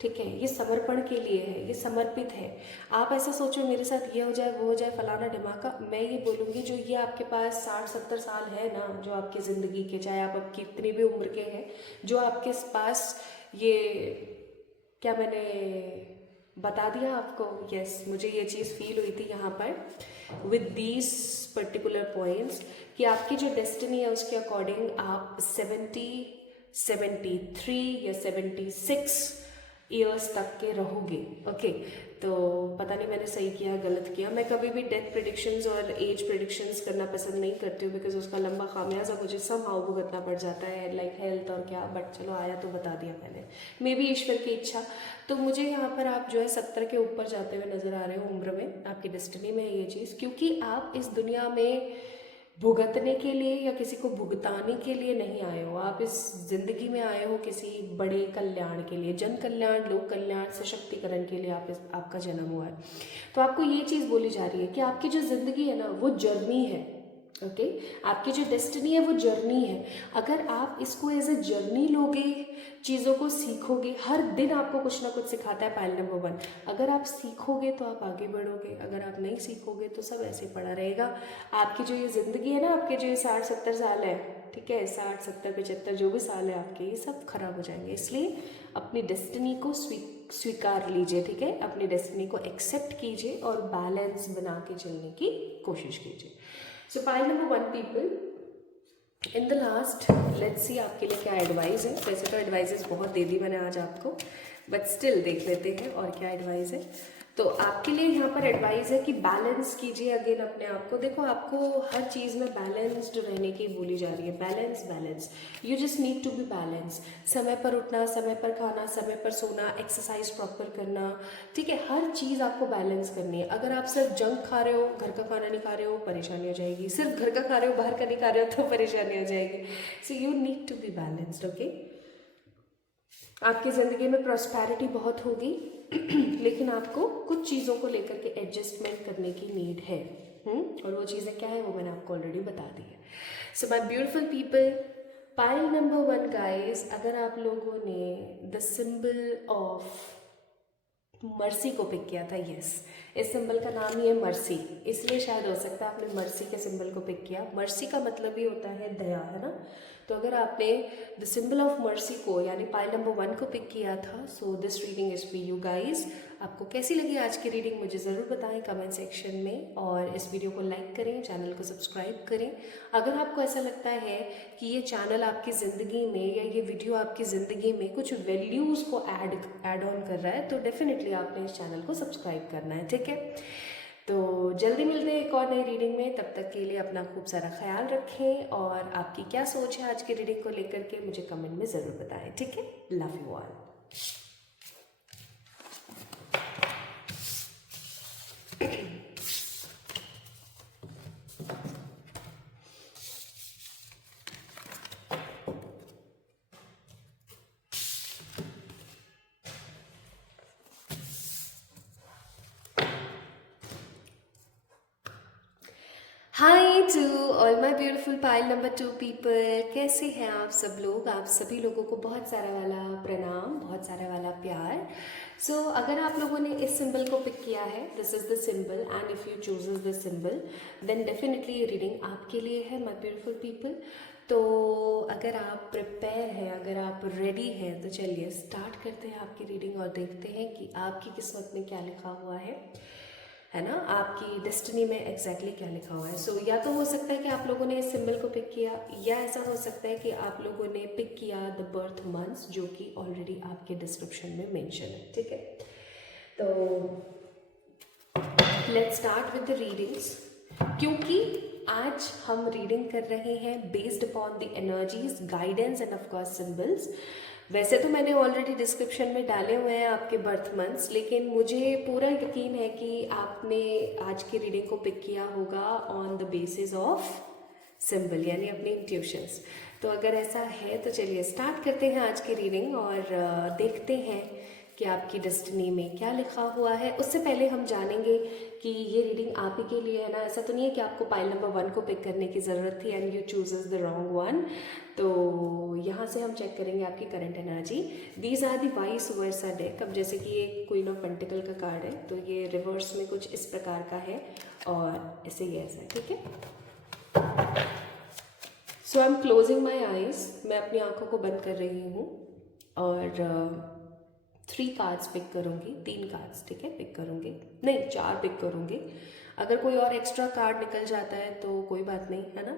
ठीक है। ये समर्पण के लिए है, ये समर्पित है। आप ऐसा सोचो मेरे साथ ये हो जाए वो हो जाए फलाना ढिमाका, मैं ये बोलूँगी जो ये आपके पास 60-70 साल है ना, जो आपकी ज़िंदगी के, चाहे आप अब कितनी भी उम्र के हैं, जो आपके पास ये, क्या मैंने बता दिया आपको? यस, मुझे ये चीज़ फील हुई थी यहाँ पर विद दीज पर्टिकुलर पॉइंट्स, कि आपकी जो डेस्टिनी है उसके अकॉर्डिंग आप 73 या 76 ईयर्स तक के रहोगे, ओके। तो पता नहीं मैंने सही किया गलत किया। मैं कभी भी डेथ प्रेडिक्शंस और एज प्रेडिक्शंस करना पसंद नहीं करती हूँ, बिकॉज उसका लंबा खामियाजा मुझे समहाउ भुगतना पड़ जाता है, लाइक हेल्थ और क्या। बट चलो आया तो बता दिया मैंने, मे बी ईश्वर की इच्छा। तो मुझे यहाँ पर आप जो है 70 के ऊपर जाते हुए नजर आ रहे हो उम्र में, आपकी डेस्टिनी में है ये चीज़, क्योंकि आप इस दुनिया में भुगतने के लिए या किसी को भुगताने के लिए नहीं आए हो। आप इस जिंदगी में आए हो किसी बड़े कल्याण के लिए, जन कल्याण, लोक कल्याण, सशक्तिकरण के लिए आपका जन्म हुआ है। तो आपको ये चीज़ बोली जा रही है कि आपकी जो ज़िंदगी है ना वो जर्नी है, ओके। आपकी जो डेस्टिनी है वो जर्नी है। अगर आप इसको एज ए जर्नी लोगे, चीज़ों को सीखोगे, हर दिन आपको कुछ ना कुछ सिखाता है पाइल नंबर 1। अगर आप सीखोगे तो आप आगे बढ़ोगे, अगर आप नहीं सीखोगे तो सब ऐसे पड़ा रहेगा। आपकी जो ये ज़िंदगी है ना, आपके जो ये 60-70 साल है, ठीक है, 60-70-75 जो भी साल है आपके, ये सब खराब हो जाएंगे। इसलिए अपनी डेस्टिनी को स्वीकार लीजिए, ठीक है। अपनी डेस्टिनी को एक्सेप्ट कीजिए और बैलेंस बना के चलने की कोशिश कीजिए। सो pile number 1 people, in the last let's see आपके लिए क्या एडवाइस है। वैसे तो एडवाइजेस बहुत दे दी मैंने आज आपको, बट स्टिल देख लेते हैं और क्या एडवाइस है। तो आपके लिए यहाँ पर एडवाइस है कि बैलेंस कीजिए अगेन अपने आप को। देखो, आपको हर चीज़ में बैलेंस्ड रहने की बोली जा रही है, balance. You just need to be balance. समय पर उठना, समय पर खाना, समय पर सोना, एक्सरसाइज प्रॉपर करना, ठीक है। हर चीज़ आपको बैलेंस करनी है। अगर आप सिर्फ जंक खा रहे हो, घर का खाना नहीं खा रहे हो, परेशानी हो जाएगी। सिर्फ घर का खा रहे हो, बाहर का नहीं खा रहे हो, तो परेशानी हो जाएगी। So you need to be balanced, okay. आपकी ज़िंदगी में प्रॉस्पेरिटी बहुत होगी लेकिन आपको कुछ चीज़ों को लेकर के एडजस्टमेंट करने की नीड है। और वो चीज़ें क्या है वो मैंने आपको ऑलरेडी बता दी है। सो my beautiful people, pile number 1 guys, अगर आप लोगों ने द सिंबल ऑफ मर्सी को पिक किया था, यस, इस सिंबल का नाम ही है मर्सी, इसलिए शायद हो सकता है आपने मर्सी के सिंबल को पिक किया। मर्सी का मतलब ही होता है दया, है ना। तो अगर आपने द सिंबल ऑफ मर्सी को यानी पाइल नंबर 1 को पिक किया था, so this reading is for you guys. आपको कैसी लगी आज की रीडिंग मुझे ज़रूर बताएं कमेंट सेक्शन में, और इस वीडियो को लाइक करें, चैनल को सब्सक्राइब करें। अगर आपको ऐसा लगता है कि ये चैनल आपकी ज़िंदगी में या ये वीडियो आपकी ज़िंदगी में कुछ वैल्यूज़ को ऐड ऑन कर रहा है, तो डेफिनेटली आपने इस चैनल को सब्सक्राइब करना है, ठीक है। तो जल्दी मिलते हैं एक और नई रीडिंग में। तब तक के लिए अपना खूब सारा ख्याल रखें और आपकी क्या सोच है आज की रीडिंग को लेकर के मुझे कमेंट में ज़रूर बताएं, ठीक है। Love you all. Hi to all my beautiful pile number 2 people, कैसे हैं आप सब लोग। आप सभी लोगों को बहुत सारा वाला प्रणाम, बहुत सारा वाला प्यार। सो अगर आप लोगों ने इस सिंबल को पिक किया है, this is the symbol, and if you chooses this symbol then definitely ये रीडिंग आपके लिए है माय ब्यूटीफुल पीपल। तो अगर आप प्रिपेयर हैं, अगर आप रेडी हैं, तो चलिए स्टार्ट करते हैं आपकी रीडिंग और देखते हैं कि आपकी किस्मत में क्या लिखा हुआ है ना, आपकी डेस्टिनी में एग्जैक्टली क्या लिखा हुआ है। सो या तो हो सकता है कि आप लोगों ने इस सिंबल को पिक किया, या ऐसा हो सकता है कि आप लोगों ने पिक किया द बर्थ मंथ्स, जो कि ऑलरेडी आपके डिस्क्रिप्शन में मेंशन है, ठीक है। तो let's start with the readings, क्योंकि आज हम रीडिंग कर रहे हैं based upon the energies, guidance and of course symbols. वैसे तो मैंने ऑलरेडी डिस्क्रिप्शन में डाले हुए हैं आपके बर्थ मंथ्स, लेकिन मुझे पूरा यकीन है कि आपने आज की रीडिंग को पिक किया होगा on the basis of symbol, यानी अपने इंट्यूशंस। तो अगर ऐसा है तो चलिए स्टार्ट करते हैं आज की रीडिंग और देखते हैं कि आपकी डेस्टिनी में क्या लिखा हुआ है। उससे पहले हम जानेंगे कि ये रीडिंग आप ही के लिए है ना। ऐसा तो नहीं है कि आपको पाइल नंबर 1 को पिक करने की ज़रूरत थी and you chooses the wrong one. तो यहाँ से हम चेक करेंगे आपकी current energy. These are the vice versa deck. अब जैसे कि ये क्वीन ऑफ पेंटिकल का कार्ड है, तो ये रिवर्स में कुछ इस प्रकार का है और ऐसे ही ऐसा है, ठीक है। So I am closing my eyes, मैं अपनी आंखों को बंद कर रही हूँ और 3 कार्ड्स पिक करूँगी, 3 कार्ड्स, ठीक है, पिक करूँगी, नहीं 4 पिक करूँगी। अगर कोई और एक्स्ट्रा कार्ड निकल जाता है तो कोई बात नहीं, है ना।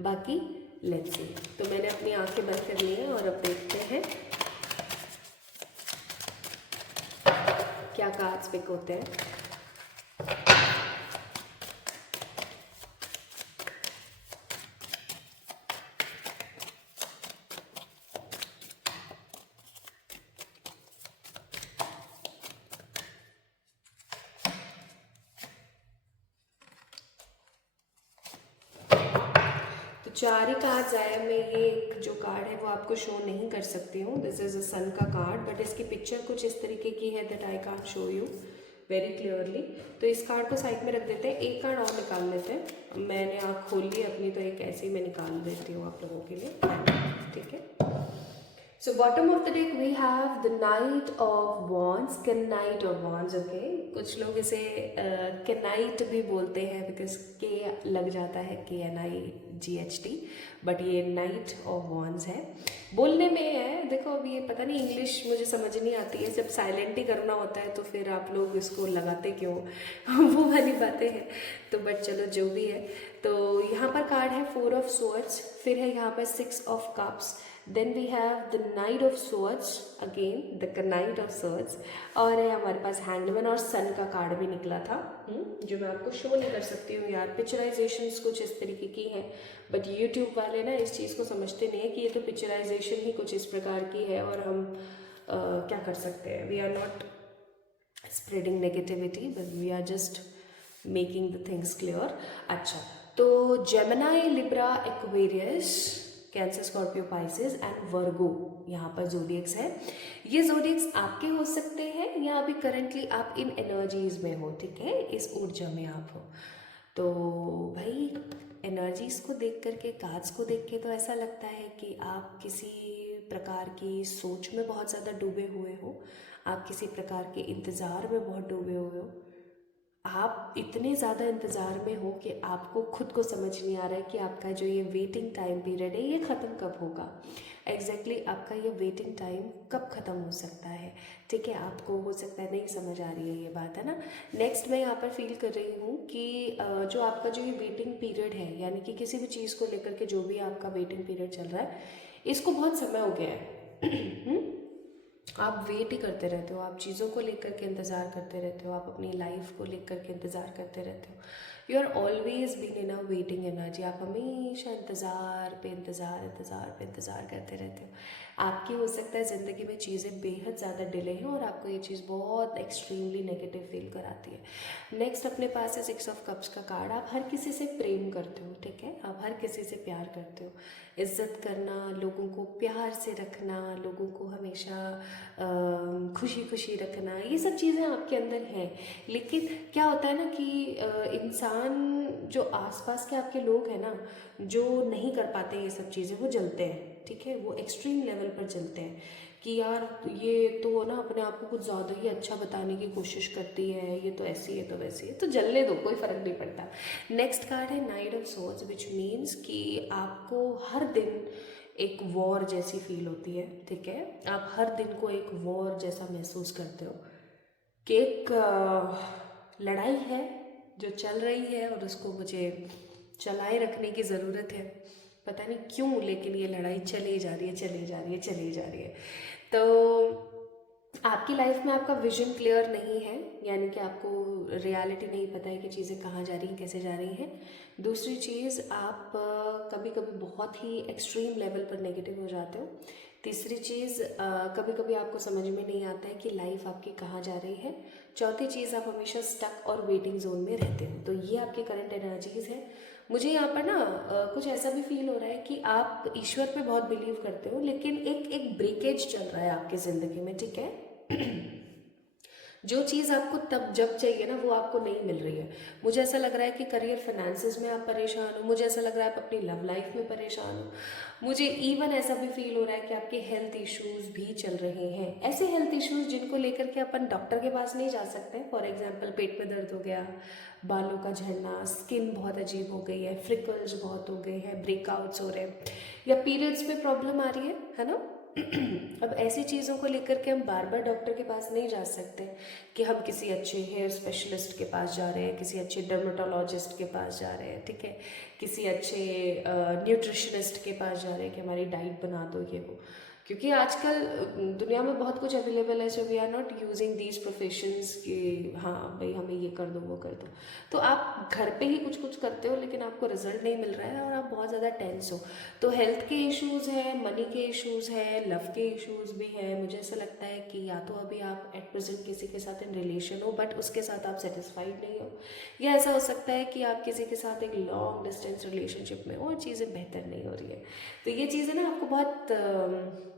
बाकी लेट्स सी। तो मैंने अपनी आंखें बंद कर ली हैं और अब देखते हैं क्या कार्ड्स पिक होते हैं। तो 4 ही कार्ड्स आए। मैं ये जो कार्ड है वो आपको शो नहीं कर सकती हूँ। दिस इज़ अ सन का कार्ड, बट इसकी पिक्चर कुछ इस तरीके की है that I can't show you very clearly. तो इस कार्ड को साइड में रख देते हैं, एक कार्ड और निकाल लेते हैं। मैंने आँख खोल ली अपनी, तो एक ऐसे ही मैं निकाल देती हूँ आप लोगों के लिए, ठीक है। So bottom of the deck we have the Knight of Wands, Knight of Wands, okay। कुछ लोग इसे Knight भी बोलते हैं बिकॉज के लग जाता है KNIGHT, बट ये Knight of Wands है। बोलने में है, देखो अभी ये पता नहीं, इंग्लिश मुझे समझ नहीं आती है, जब साइलेंट ही करना होता है तो फिर आप लोग इसको लगाते क्यों वो वाली बातें हैं। तो बट चलो जो भी है। तो यहाँ पर कार्ड है 4 ऑफ Swords, फिर है यहाँ पर 6 of Cups, then we have the knight of swords, again the knight of swords, और है हमारे पास हैंडमैन और सन का कार्ड भी निकला था, जो मैं आपको शो नहीं कर सकती हूँ यार। पिक्चराइजेशंस कुछ इस तरीके की हैं, बट यूट्यूब वाले ना इस चीज़ को समझते नहीं है कि ये तो पिक्चराइजेशन ही कुछ इस प्रकार की है और हम क्या कर सकते हैं। We are not spreading negativity, but we are just making the things clear. अच्छा, तो Gemini, Libra, Aquarius, Cancer, Scorpio, Pisces and Virgo यहाँ पर जोडिएक्स है। ये जोडिएक्स आपके हो सकते हैं या अभी करंटली आप इन एनर्जीज में हो, ठीक है, इस ऊर्जा में आप हो। तो भाई एनर्जीज को देख करके, कार्ड्स को देख के तो ऐसा लगता है कि आप किसी प्रकार की सोच में बहुत ज़्यादा डूबे हुए हो, आप किसी प्रकार के इंतज़ार में बहुत डूबे हुए हो। आप इतने ज़्यादा इंतज़ार में हो कि आपको खुद को समझ नहीं आ रहा है कि आपका जो ये वेटिंग टाइम पीरियड है ये ख़त्म कब होगा। एग्जैक्टली आपका ये वेटिंग टाइम कब ख़त्म हो सकता है, ठीक है। आपको हो सकता है नहीं समझ आ रही है ये बात, है ना। नेक्स्ट मैं यहाँ पर फील कर रही हूँ कि जो आपका जो ये वेटिंग पीरियड है, यानी कि किसी भी चीज़ को लेकर के जो भी आपका वेटिंग पीरियड चल रहा है, इसको बहुत समय हो गया है आप वेट ही करते रहते हो, आप चीज़ों को लेकर के इंतज़ार करते रहते हो, आप अपनी लाइफ को लेकर के इंतज़ार करते रहते हो। You are always been in a waiting energy, आप हमेशा इंतज़ार पे इंतज़ार इंतज़ार पे इंतज़ार करते रहते हो। आपकी हो सकता है ज़िंदगी में चीज़ें बेहद ज़्यादा डिले हैं और आपको ये चीज़ बहुत एक्सट्रीमली नेगेटिव फील कराती है। नेक्स्ट अपने पास है 6 ऑफ कप्स का कार्ड। आप हर किसी से प्रेम करते हो, ठीक है, आप हर किसी से प्यार करते हो। इज्जत करना, लोगों को प्यार से रखना, लोगों को हमेशा खुशी खुशी रखना, ये सब चीज़ें आपके अंदर हैं। लेकिन क्या होता है ना कि इंसान जो आसपास के आपके लोग हैं ना, जो नहीं कर पाते ये सब चीज़ें, वो जलते हैं, ठीक है, वो एक्सट्रीम लेवल पर जलते हैं कि यार ये तो ना अपने आप को कुछ ज़्यादा ही अच्छा बताने की कोशिश करती है, ये तो ऐसी है तो वैसी है, तो जलने दो, कोई फ़र्क नहीं पड़ता। नेक्स्ट कार्ड है night of swords, which means कि आपको हर दिन एक वॉर जैसी फील होती है, ठीक है, आप हर दिन को एक वॉर जैसा महसूस करते हो कि एक लड़ाई है जो चल रही है और उसको मुझे चलाए रखने की ज़रूरत है। पता नहीं क्यों, लेकिन ये लड़ाई चली जा रही है, चली जा रही है, चली जा रही है। तो आपकी लाइफ में आपका विजन क्लियर नहीं है, यानी कि आपको रियलिटी नहीं पता है कि चीज़ें कहाँ जा रही हैं, कैसे जा रही हैं। दूसरी चीज़, आप कभी कभी बहुत ही एक्सट्रीम लेवल पर नेगेटिव हो जाते हो। तीसरी चीज़, कभी कभी आपको समझ में नहीं आता है कि लाइफ आपकी कहाँ जा रही है। चौथी चीज़, आप हमेशा स्टक और वेटिंग जोन में रहते हो। तो ये आपकी करंट एनर्जीज है। मुझे यहाँ पर ना कुछ ऐसा भी फील हो रहा है कि आप ईश्वर पे बहुत बिलीव करते हो, लेकिन एक एक ब्रेकेज चल रहा है आपकी ज़िंदगी में, ठीक है। जो चीज़ आपको तब जब चाहिए ना, वो आपको नहीं मिल रही है। मुझे ऐसा लग रहा है कि करियर फाइनेंसेस में आप परेशान हो, मुझे ऐसा लग रहा है आप अपनी लव लाइफ में परेशान हो, मुझे इवन ऐसा भी फील हो रहा है कि आपके हेल्थ इश्यूज भी चल रहे हैं। ऐसे हेल्थ इश्यूज जिनको लेकर के अपन डॉक्टर के पास नहीं जा सकते। फॉर एग्जाम्पल, पेट में दर्द हो गया, बालों का झड़ना, स्किन बहुत अजीब हो गई है, फ्रिकल्स बहुत हो गए हैं, ब्रेकआउट्स हो रहे हैं, या पीरियड्स में प्रॉब्लम आ रही है ना। अब ऐसी चीज़ों को लेकर के हम बार बार डॉक्टर के पास नहीं जा सकते कि हम किसी अच्छे हेयर स्पेशलिस्ट के पास जा रहे हैं, किसी अच्छे डर्मेटोलॉजिस्ट के पास जा रहे हैं, ठीक है, किसी अच्छे न्यूट्रिशनिस्ट के पास जा रहे हैं कि हमारी डाइट बना दो, ये वो। क्योंकि आजकल दुनिया में बहुत कुछ अवेलेबल है, so we are not using these professions कि हाँ भाई हमें ये कर दो वो कर दो। तो आप घर पे ही कुछ कुछ करते हो, लेकिन आपको रिजल्ट नहीं मिल रहा है और आप बहुत ज़्यादा टेंस हो। तो हेल्थ के इश्यूज़ हैं, मनी के इश्यूज़ हैं, लव के इश्यूज़ भी हैं। मुझे ऐसा लगता है कि या तो अभी आप एट प्रेजेंट किसी के साथ इन रिलेशन हो, बट उसके साथ आप सेटिस्फाइड नहीं हो, या ऐसा हो सकता है कि आप किसी के साथ एक लॉन्ग डिस्टेंस रिलेशनशिप में हो और चीज़ें बेहतर नहीं हो रही है। तो ये चीज़ें ना आपको बहुत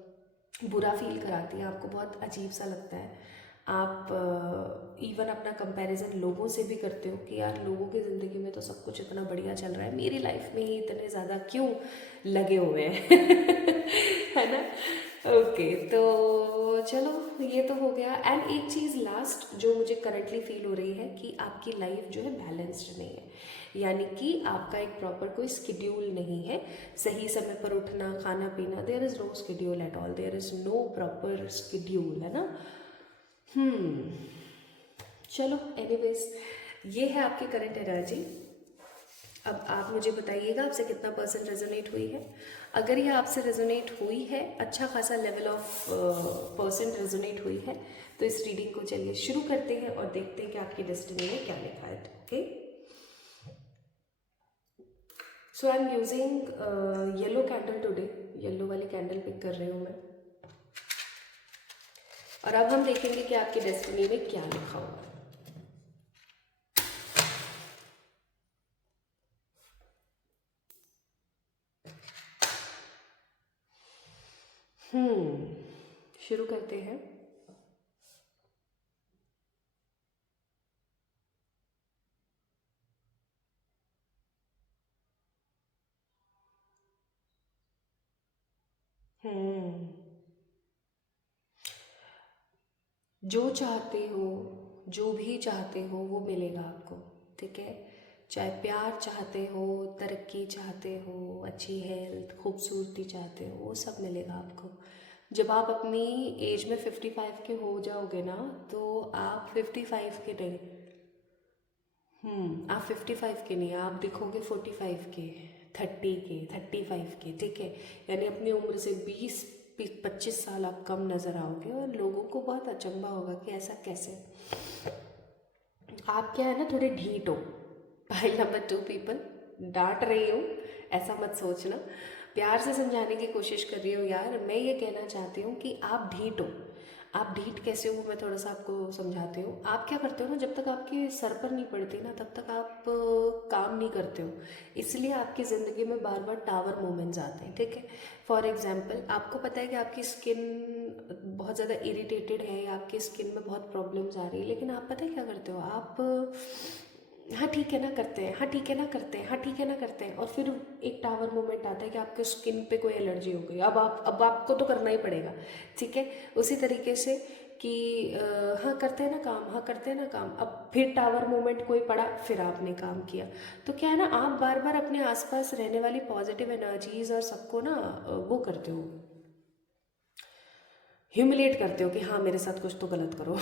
बुरा फील कराती है, आपको बहुत अजीब सा लगता है। आप इवन अपना कंपैरिजन लोगों से भी करते हो कि यार लोगों की ज़िंदगी में तो सब कुछ इतना बढ़िया चल रहा है, मेरी लाइफ में ही इतने ज़्यादा क्यों लगे हुए हैं। है ना। ओके, तो चलो ये तो हो गया। एंड एक चीज़ लास्ट जो मुझे करंटली फील हो रही है कि आपकी लाइफ जो है बैलेंस्ड नहीं है, यानी कि आपका एक प्रॉपर कोई स्केड्यूल नहीं है, सही समय पर उठना, खाना पीना, there is no schedule at all, there is no proper schedule, है ना। चलो एनीवेज, ये है आपकी करंट एनर्जी। अब आप मुझे बताइएगा आपसे कितना परसेंट रेजोनेट हुई है। अगर ये आपसे रेजोनेट हुई है, अच्छा खासा लेवल ऑफ परसेंट रेजोनेट हुई है, तो इस रीडिंग को चलिए शुरू करते हैं और देखते हैं कि आपकी डेस्टिनी में क्या लिखा है। Okay, so I am using yellow candle today, yellow वाली कैंडल पिक कर रही हूँ मैं। और अब हम देखेंगे कि आपकी डेस्टिनी में क्या लिखा हुआ है। शुरू करते हैं। जो चाहते हो, जो भी चाहते हो वो मिलेगा आपको, ठीक है। चाहे प्यार चाहते हो, तरक्की चाहते हो, अच्छी हेल्थ, खूबसूरती चाहते हो, वो सब मिलेगा आपको। जब आप अपनी एज में 55 के हो जाओगे ना, तो आप 55 के नहीं, आप 55 के नहीं, आप दिखोगे 45 के, 30 के, 35 के, ठीक है। यानी अपनी उम्र से 20 20-25 साल आप कम नज़र आओगे और लोगों को बहुत अचंभा होगा कि ऐसा कैसे। आप क्या है ना, थोड़े ढीठ हो। पाइल नंबर 2 पीपल, डांट रही हूँ ऐसा मत सोचना, प्यार से समझाने की कोशिश कर रही हूँ यार। मैं ये कहना चाहती हूँ कि आप ढीठ हो। आप ढीठ कैसे हो मैं थोड़ा सा आपको समझाती हूँ। आप क्या करते हो ना, जब तक आपके सर पर नहीं पड़ती ना तब तक आप काम नहीं करते हो। इसलिए आपकी ज़िंदगी में बार बार टावर मोमेंट्स आते हैं, ठीक है। फॉर एग्जाम्पल, आपको पता है कि आपकी स्किन बहुत ज़्यादा इरिटेटेड है या आपकी स्किन में बहुत प्रॉब्लम्स आ रही है, लेकिन आप पता है क्या करते हो, आप हाँ ठीक है ना करते हैं, हाँ ठीक है ना करते हैं, हाँ ठीक है ना करते हैं, और फिर एक टावर मोमेंट आता है कि आपके स्किन पे कोई एलर्जी हो गई। अब आपको तो करना ही पड़ेगा, ठीक है। उसी तरीके से कि हाँ करते हैं ना काम, हाँ करते हैं ना काम, अब फिर टावर मोमेंट कोई पड़ा, फिर आपने काम किया। तो क्या है ना, आप बार बार अपने आसपास रहने वाली पॉजिटिव एनर्जीज और सबको ना वो करते हो, ह्यूमिलेट करते हो कि हाँ मेरे साथ कुछ तो गलत करो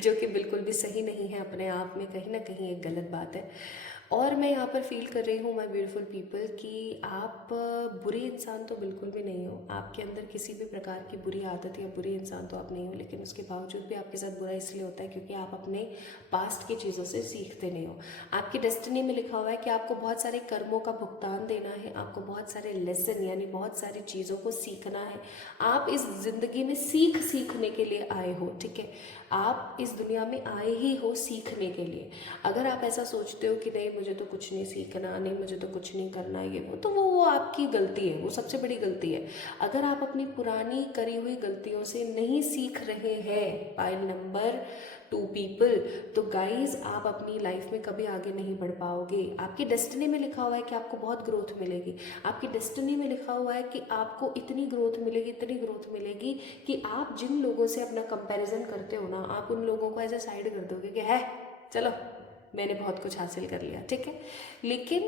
जो कि बिल्कुल भी सही नहीं है, अपने आप में कहीं ना कहीं एक गलत बात है। और मैं यहाँ पर फील कर रही हूँ माय ब्यूटीफुल पीपल कि आप बुरे इंसान तो बिल्कुल भी नहीं हो। आपके अंदर किसी भी प्रकार की बुरी आदत या बुरी इंसान तो आप नहीं हो, लेकिन उसके बावजूद भी आपके साथ बुरा इसलिए होता है क्योंकि आप अपने पास्ट की चीज़ों से सीखते नहीं हो। आपकी डेस्टिनी में लिखा हुआ है कि आपको बहुत सारे कर्मों का भुगतान देना है, आपको बहुत सारे लेसन यानी बहुत सारी चीज़ों को सीखना है। आप इस ज़िंदगी में सीखने के लिए आए हो, ठीक है। आप इस दुनिया में आए ही हो सीखने के लिए। अगर आप ऐसा सोचते हो कि नहीं मुझे तो कुछ नहीं सीखना, नहीं मुझे तो कुछ नहीं करना, ये वो, तो वो आपकी गलती है, वो सबसे बड़ी गलती है। अगर आप अपनी पुरानी करी हुई गलतियों से नहीं सीख रहे हैं, पाइल नंबर 2 पीपल, तो गाइज आप अपनी लाइफ में कभी आगे नहीं बढ़ पाओगे। आपकी डेस्टिनी में लिखा हुआ है कि आपको बहुत ग्रोथ मिलेगी। आपकी डेस्टिनी में लिखा हुआ है कि आपको इतनी ग्रोथ मिलेगी, इतनी ग्रोथ मिलेगी कि आप जिन लोगों से अपना कंपैरिजन करते हो ना, आप उन लोगों को ऐसे साइड कर दोगे कि है चलो मैंने बहुत कुछ हासिल कर लिया, ठीक है। लेकिन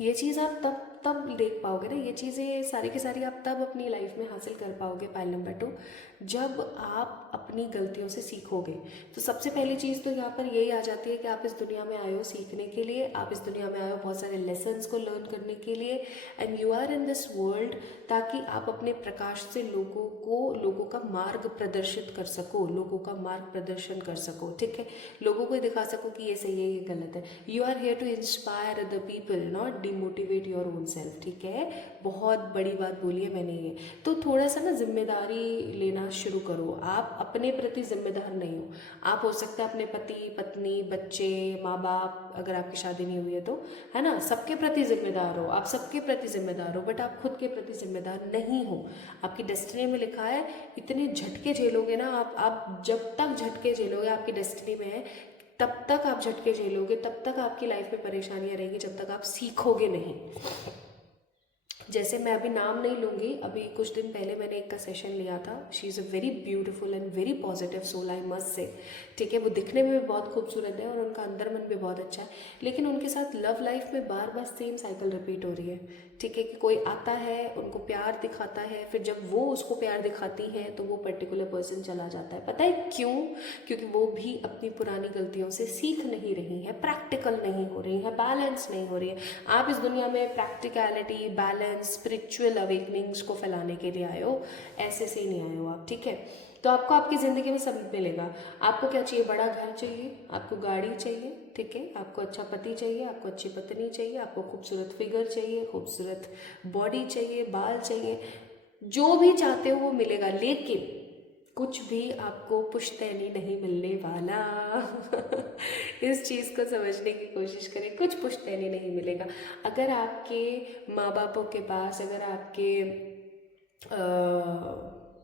ये चीज़ आप तब देख पाओगे ना, ये चीज़ें सारी की सारी आप तब अपनी लाइफ में हासिल कर पाओगे, पाइल नंबर 2, जब आप अपनी गलतियों से सीखोगे। तो सबसे पहली चीज़ तो यहाँ पर यही आ जाती है कि आप इस दुनिया में आए हो सीखने के लिए, आप इस दुनिया में आए हो बहुत सारे लेसन्स को लर्न करने के लिए, and you are in this world ताकि आप अपने प्रकाश से लोगों का मार्ग प्रदर्शित कर सको, लोगों का मार्ग प्रदर्शन कर सको, ठीक है। लोगों को दिखा सको कि ये सही है, ये गलत है। You are here to inspire other people, not demotivate your own self, ठीक है। बहुत बड़ी बात बोली है मैंने ये। तो थोड़ा सा ना जिम्मेदारी लेना शुरू करो। आप अपने प्रति जिम्मेदार नहीं हो। आप हो सकता है अपने पति पत्नी बच्चे माँ बाप, अगर आपकी शादी नहीं हुई है तो, है ना, सबके प्रति जिम्मेदार हो, आप सबके प्रति जिम्मेदार हो, बट आप खुद के प्रति जिम्मेदार नहीं हो। आपकी डेस्टिनी में लिखा है इतने झटके झेलोगे ना आप जब तक झटके झेलोगे आपकी डेस्टिनी में है, तब तक आप झटके झेलोगे, तब तक आपकी लाइफ में परेशानियां रहेंगी, जब तक आप सीखोगे नहीं। जैसे मैं अभी नाम नहीं लूँगी, अभी कुछ दिन पहले मैंने एक का सेशन लिया था। She is a very beautiful and very positive soul, I must say, ठीक है। वो दिखने में भी बहुत खूबसूरत है और उनका अंदर मन भी बहुत अच्छा है, लेकिन उनके साथ लव लाइफ में बार बार सेम साइकिल रिपीट हो रही है, ठीक है। कि कोई आता है उनको प्यार दिखाता है, फिर जब वो उसको प्यार दिखाती हैं तो वो पर्टिकुलर पर्सन चला जाता है। पता है क्यों? क्योंकि वो भी अपनी पुरानी गलतियों से सीख नहीं रही है, प्रैक्टिकल नहीं हो रही है, बैलेंस नहीं हो रही है। आप इस दुनिया में प्रैक्टिकलिटी, बैलेंस, स्पिरिचुअल अवेकनिंग्स को फैलाने के लिए आए हो, ऐसे से ही नहीं आए हो आप, ठीक है। तो आपको आपकी ज़िंदगी में सब मिलेगा। आपको क्या चाहिए? बड़ा घर चाहिए, आपको गाड़ी चाहिए, ठीक है, आपको अच्छा पति चाहिए, आपको अच्छी पत्नी चाहिए, आपको खूबसूरत फिगर चाहिए, खूबसूरत बॉडी चाहिए, बाल चाहिए, जो भी चाहते हो वो मिलेगा, लेकिन कुछ भी आपको पुश्तैनी नहीं मिलने वाला इस चीज़ को समझने की कोशिश करें, कुछ पुश्तैनी नहीं मिलेगा। अगर आपके माँ बापों के पास, अगर आपके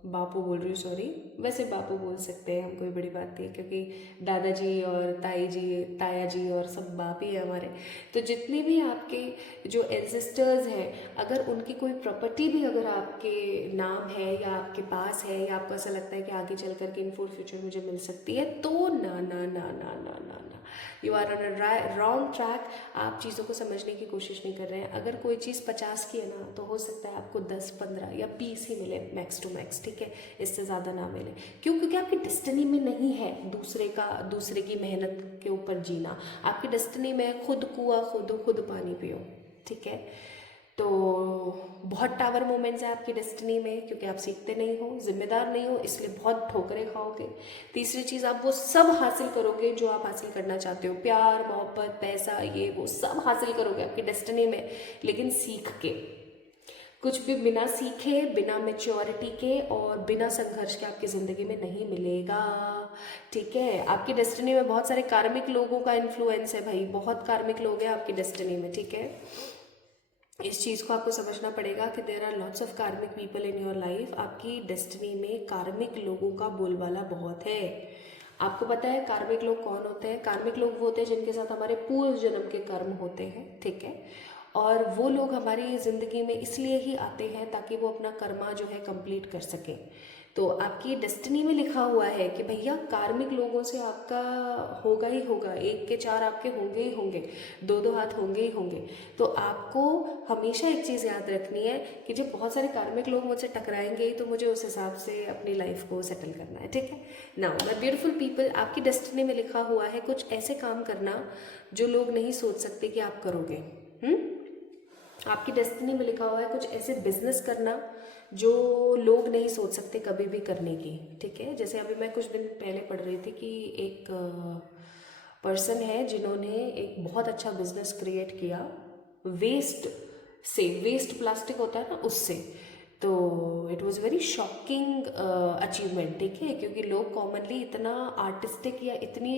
बापू बोल रही हूँ, सॉरी, वैसे बापू बोल सकते हैं हम, कोई बड़ी बात नहीं है, क्योंकि दादाजी और ताई जी, ताया जी और सब बाप ही है हमारे। तो जितने भी आपके जो एंसेस्टर्स हैं, अगर उनकी कोई प्रॉपर्टी भी अगर आपके नाम है या आपके पास है, या आपको ऐसा लगता है कि आगे चल करके इन फॉर फ्यूचर मुझे मिल सकती है, तो ना ना ना ना ना ना ना, you are on a wrong track. आप चीज़ों को समझने की कोशिश नहीं कर रहे हैं। अगर कोई चीज़ 50 की है ना, तो हो सकता है आपको 10, 15 या 20 ही मिले मैक्स टू मैक्स, ठीक है, इससे ज़्यादा ना मिले। क्यों? क्योंकि आपकी डेस्टिनी में नहीं है दूसरे की मेहनत के ऊपर जीना। आपकी डेस्टिनी में खुद कुआं खोदो, खुद पानी पियो, ठीक है। तो बहुत टावर मोमेंट्स हैं आपकी डेस्टिनी में, क्योंकि आप सीखते नहीं हो, जिम्मेदार नहीं हो, इसलिए बहुत ठोकरें खाओगे। तीसरी चीज़, आप वो सब हासिल करोगे जो आप हासिल करना चाहते हो, प्यार मोहब्बत पैसा ये वो सब हासिल करोगे आपकी डेस्टिनी में, लेकिन सीख के। कुछ भी बिना सीखे, बिना मैच्योरिटी के और बिना संघर्ष के आपकी ज़िंदगी में नहीं मिलेगा। ठीक है, आपकी डेस्टिनी में बहुत सारे कार्मिक लोगों का इन्फ्लुएंस है भाई, बहुत कार्मिक लोग हैं आपकी डेस्टिनी में। ठीक है, इस चीज़ को आपको समझना पड़ेगा कि there are lots of karmic people in your life. आपकी डेस्टिनी में कार्मिक लोगों का बोलबाला बहुत है। आपको पता है कार्मिक लोग कौन होते हैं? कार्मिक लोग वो होते हैं जिनके साथ हमारे पूर्व जन्म के कर्म होते हैं। ठीक है, और वो लोग हमारी ज़िंदगी में इसलिए ही आते हैं ताकि वो अपना कर्मा जो है कंप्लीट कर सकें। तो आपकी डेस्टिनी में लिखा हुआ है कि भैया कार्मिक लोगों से आपका होगा ही होगा, 1 के 4 आपके होंगे ही होंगे, 2-2 हाथ होंगे ही होंगे। तो आपको हमेशा एक चीज़ याद रखनी है कि जब बहुत सारे कार्मिक लोग मुझसे टकराएंगे ही, तो मुझे उस हिसाब से अपनी लाइफ को सेटल करना है। ठीक है, नाउ माय ब्यूटीफुल पीपल, आपकी डेस्टिनी में लिखा हुआ है कुछ ऐसे काम करना जो लोग नहीं सोच सकते कि आप करोगे। आपकी डेस्टिनी में लिखा हुआ है कुछ ऐसे बिजनेस करना जो लोग नहीं सोच सकते कभी भी करने की। ठीक है, जैसे अभी मैं कुछ दिन पहले पढ़ रही थी कि एक पर्सन है जिन्होंने एक बहुत अच्छा बिजनेस क्रिएट किया वेस्ट से। वेस्ट प्लास्टिक होता है ना, उससे। तो it was very shocking achievement. ठीक है, क्योंकि लोग कॉमनली इतना आर्टिस्टिक या इतनी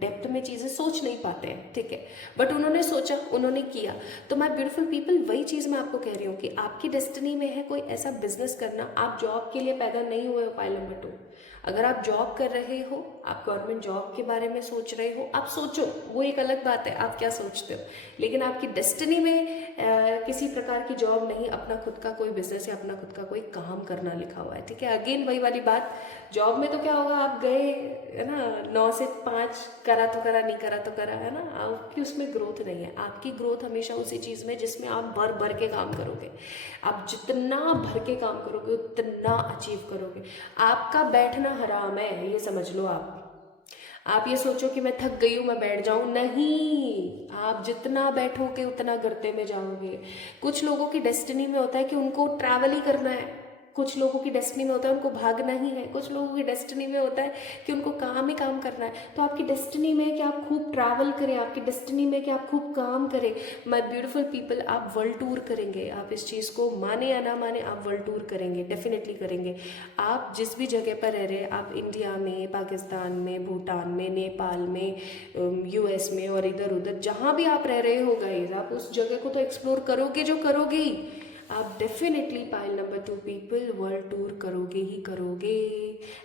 डेप्थ में चीज़ें सोच नहीं पाते हैं। ठीक है, बट उन्होंने सोचा, उन्होंने किया। तो माय ब्यूटीफुल पीपल, वही चीज़ मैं आपको कह रही हूँ कि आपकी डेस्टिनी में है कोई ऐसा बिजनेस करना। आप जॉब के लिए पैदा नहीं हुए हो, पाइल नंबर 2। अगर आप जॉब कर रहे हो, आप गवर्नमेंट जॉब के बारे में सोच रहे हो, आप सोचो, वो एक अलग बात है आप क्या सोचते हो। लेकिन आपकी डेस्टिनी में किसी प्रकार की जॉब नहीं, अपना खुद का कोई बिजनेस या अपना खुद का कोई काम करना लिखा हुआ है। ठीक है, अगेन वही वाली बात, जॉब में तो क्या होगा, आप गए है ना 9 से 5, करा तो करा, नहीं करा तो करा, है ना। आपकी उसमें ग्रोथ नहीं है। आपकी ग्रोथ हमेशा उसी चीज़ में जिसमें आप भर भर के काम करोगे। आप जितना भर के काम करोगे उतना अचीव करोगे। आपका बैठना हराम है, ये समझ लो। आप ये सोचो कि मैं थक गई हूँ मैं बैठ जाऊँ, नहीं। आप जितना बैठोगे उतना गर्ते में जाओगे। कुछ लोगों की डेस्टिनी में होता है कि उनको ट्रैवल ही करना है, कुछ लोगों की डेस्टिनी में होता है उनको भागना ही है, कुछ लोगों की डेस्टिनी में होता है कि उनको काम ही काम करना है। तो आपकी डेस्टिनी में कि आप खूब ट्रैवल करें, आपकी डेस्टिनी में कि आप खूब काम करें। माय ब्यूटीफुल पीपल, आप वर्ल्ड टूर करेंगे। आप इस चीज़ को माने या ना माने, आप वर्ल्ड टूर करेंगे, डेफिनेटली करेंगे। आप जिस भी जगह पर रह रहे हैं, आप इंडिया में, पाकिस्तान में, भूटान में, नेपाल में, US में और इधर उधर जहाँ भी आप रह रहे हो गाइस, आप उस जगह को तो एक्सप्लोर करोगे जो करोगे ही। आप definitely pile number 2 people world tour करोगे ही करोगे।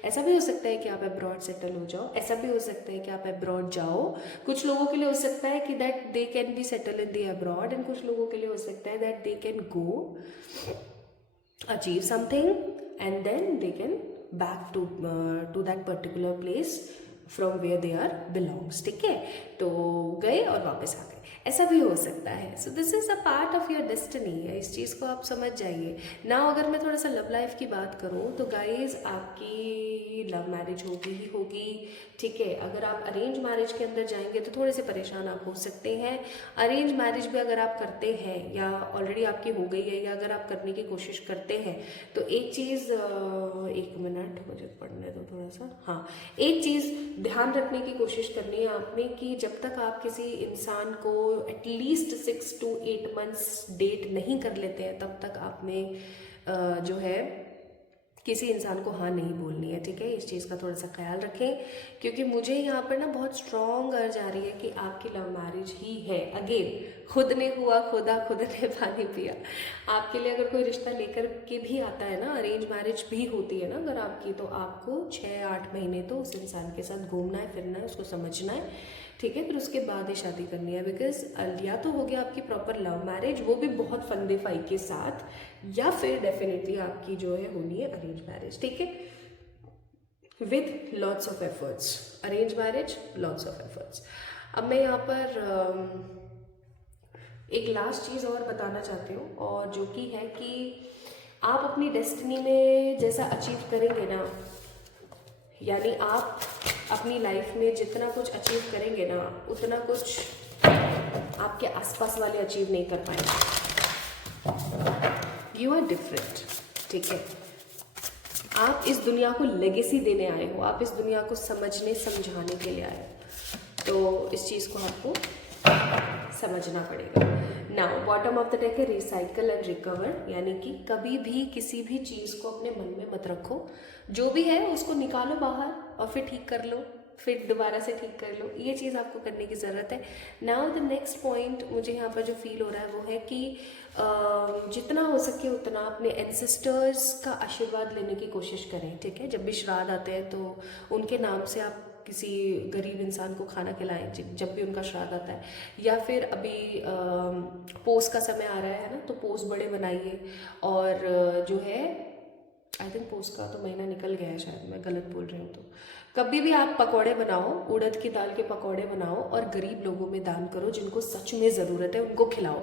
ऐसा भी हो सकता है कि आप अब्रॉड सेटल हो जाओ, ऐसा भी हो सकता है कि आप अब्रॉड जाओ। कुछ लोगों के लिए हो सकता है कि that they can be settle in the abroad, and कुछ लोगों के लिए हो सकता है that they can go achieve something and then they can back to that particular place from where they are belongs. ठीक है, तो गए और वापस आ गए, ऐसा भी हो सकता है। So this is a part of your destiny. इस चीज़ को आप समझ जाइए ना। अगर मैं थोड़ा सा लव लाइफ की बात करूँ तो गाइज आपकी लव मैरिज होगी ही होगी। ठीक है, अगर आप अरेंज मैरिज के अंदर जाएंगे तो थोड़े से परेशान आप हो सकते हैं। अरेंज मैरिज भी अगर आप करते हैं या ऑलरेडी आपकी हो गई है या अगर आप करने की कोशिश करते हैं तो एक चीज़, 1 मिनट मुझे पढ़ने दो थोड़ा सा। हाँ, एक चीज़ ध्यान रखने की कोशिश करनी है आपने कि जब तक आप किसी इंसान को एटलीस्ट 6 to 8 months डेट नहीं कर लेते हैं तब तक आपने जो है किसी इंसान को हाँ नहीं बोलनी है। ठीक है, इस चीज़ का थोड़ा सा ख्याल रखें, क्योंकि मुझे यहाँ पर ना बहुत स्ट्रॉन्ग अर्ज आ रही है कि आपकी लव मैरिज ही है। अगेन, खुद ने हुआ खुदा, खुद ने पानी पिया। आपके लिए अगर कोई रिश्ता लेकर के भी आता है ना, अरेंज मैरिज भी होती है ना अगर आपकी, तो आपको 6-8 महीने तो उस इंसान के साथ घूमना है, फिरना है, उसको समझना है। ठीक है, फिर उसके बाद ही शादी करनी है। बिकॉज या तो हो गया आपकी प्रॉपर लव मैरिज, वो भी बहुत फंदे फाई के साथ, या फिर डेफिनेटली आपकी जो है होनी है अरेंज मैरिज। ठीक है, with lots of efforts. Arrange marriage, lots of efforts. अब मैं यहाँ पर एक लास्ट चीज़ और बताना चाहती हूँ, और जो कि है कि आप अपनी डेस्टिनी में जैसा अचीव करेंगे ना, यानी आप अपनी लाइफ में जितना कुछ अचीव करेंगे ना, उतना कुछ आपके आसपास वाले अचीव नहीं कर पाएंगे। यू आर डिफरेंट, ठीक है। आप इस दुनिया को लेगेसी देने आए हो, आप इस दुनिया को समझने समझाने के लिए आए हो, तो इस चीज़ को आपको समझना पड़ेगा। Now bottom of the deck है रिसाइकल एंड रिकवर, यानी कि कभी भी किसी भी चीज़ को अपने मन में मत रखो, जो भी है उसको निकालो बाहर और फिर ठीक कर लो, फिर दोबारा से ठीक कर लो, ये चीज़ आपको करने की ज़रूरत है। नाउ द नेक्स्ट पॉइंट मुझे यहाँ पर जो फील हो रहा है वो है कि जितना हो सके उतना अपने एंसेस्टर्स का आशीर्वाद लेने की कोशिश करें, ठीक है। जब भी श्राद्ध आते हैं तो उनके नाम से आप किसी गरीब इंसान को खाना खिलाएं जब भी उनका श्राद्ध आता है, या फिर अभी पोस का समय आ रहा है ना, तो पोस बड़े बनाइए। और जो है आई थिंक पोस का तो महीना निकल गया है, शायद मैं गलत बोल रही हूँ, तो कभी भी आप पकौड़े बनाओ, उड़द की दाल के पकौड़े बनाओ और गरीब लोगों में दान करो, जिनको सच में ज़रूरत है उनको खिलाओ।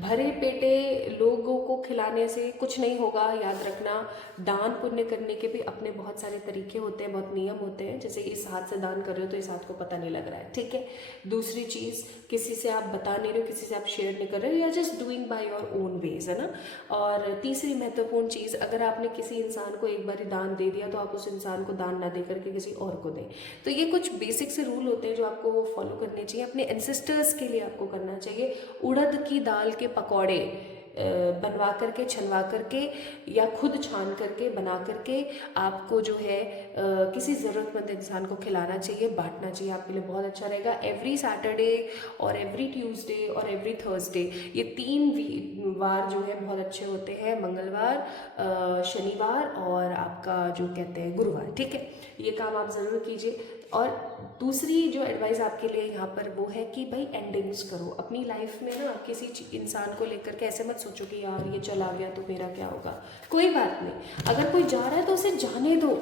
भरे पेटे लोगों को खिलाने से कुछ नहीं होगा, याद रखना। दान पुण्य करने के भी अपने बहुत सारे तरीके होते हैं, बहुत नियम होते हैं। जैसे इस हाथ से दान कर रहे हो तो इस हाथ को पता नहीं लग रहा है, ठीक है। दूसरी चीज़, किसी से आप बता नहीं रहे हो, किसी से आप शेयर नहीं कर रहे हो, you are just doing by your own ways, है ना। और तीसरी महत्वपूर्ण चीज़, अगर आपने किसी इंसान को एक बार दान दे दिया तो आप उस इंसान को दान ना दे करके किसी और को दें। तो ये कुछ बेसिक से रूल होते हैं जो आपको फॉलो करने चाहिए, अपने एंसेस्टर्स के लिए आपको करना चाहिए। उड़द की दाल के पकौड़े बनवा करके, छनवा करके या खुद छान करके बना करके आपको जो है किसी ज़रूरतमंद इंसान को खिलाना चाहिए, बांटना चाहिए, आपके लिए बहुत अच्छा रहेगा। एवरी सैटरडे और एवरी ट्यूसडे और एवरी थर्सडे, ये 3 वार जो है बहुत अच्छे होते हैं, मंगलवार, शनिवार और आपका जो कहते हैं गुरुवार, ठीक है। ये काम आप ज़रूर कीजिए। और दूसरी जो एडवाइस आपके लिए यहाँ पर वो है कि भाई एंडिंग्स करो अपनी लाइफ में ना। किसी इंसान को लेकर के ऐसे मत सोचो कि यार ये चला गया तो मेरा क्या होगा। कोई बात नहीं, अगर कोई जा रहा है तो उसे जाने दो।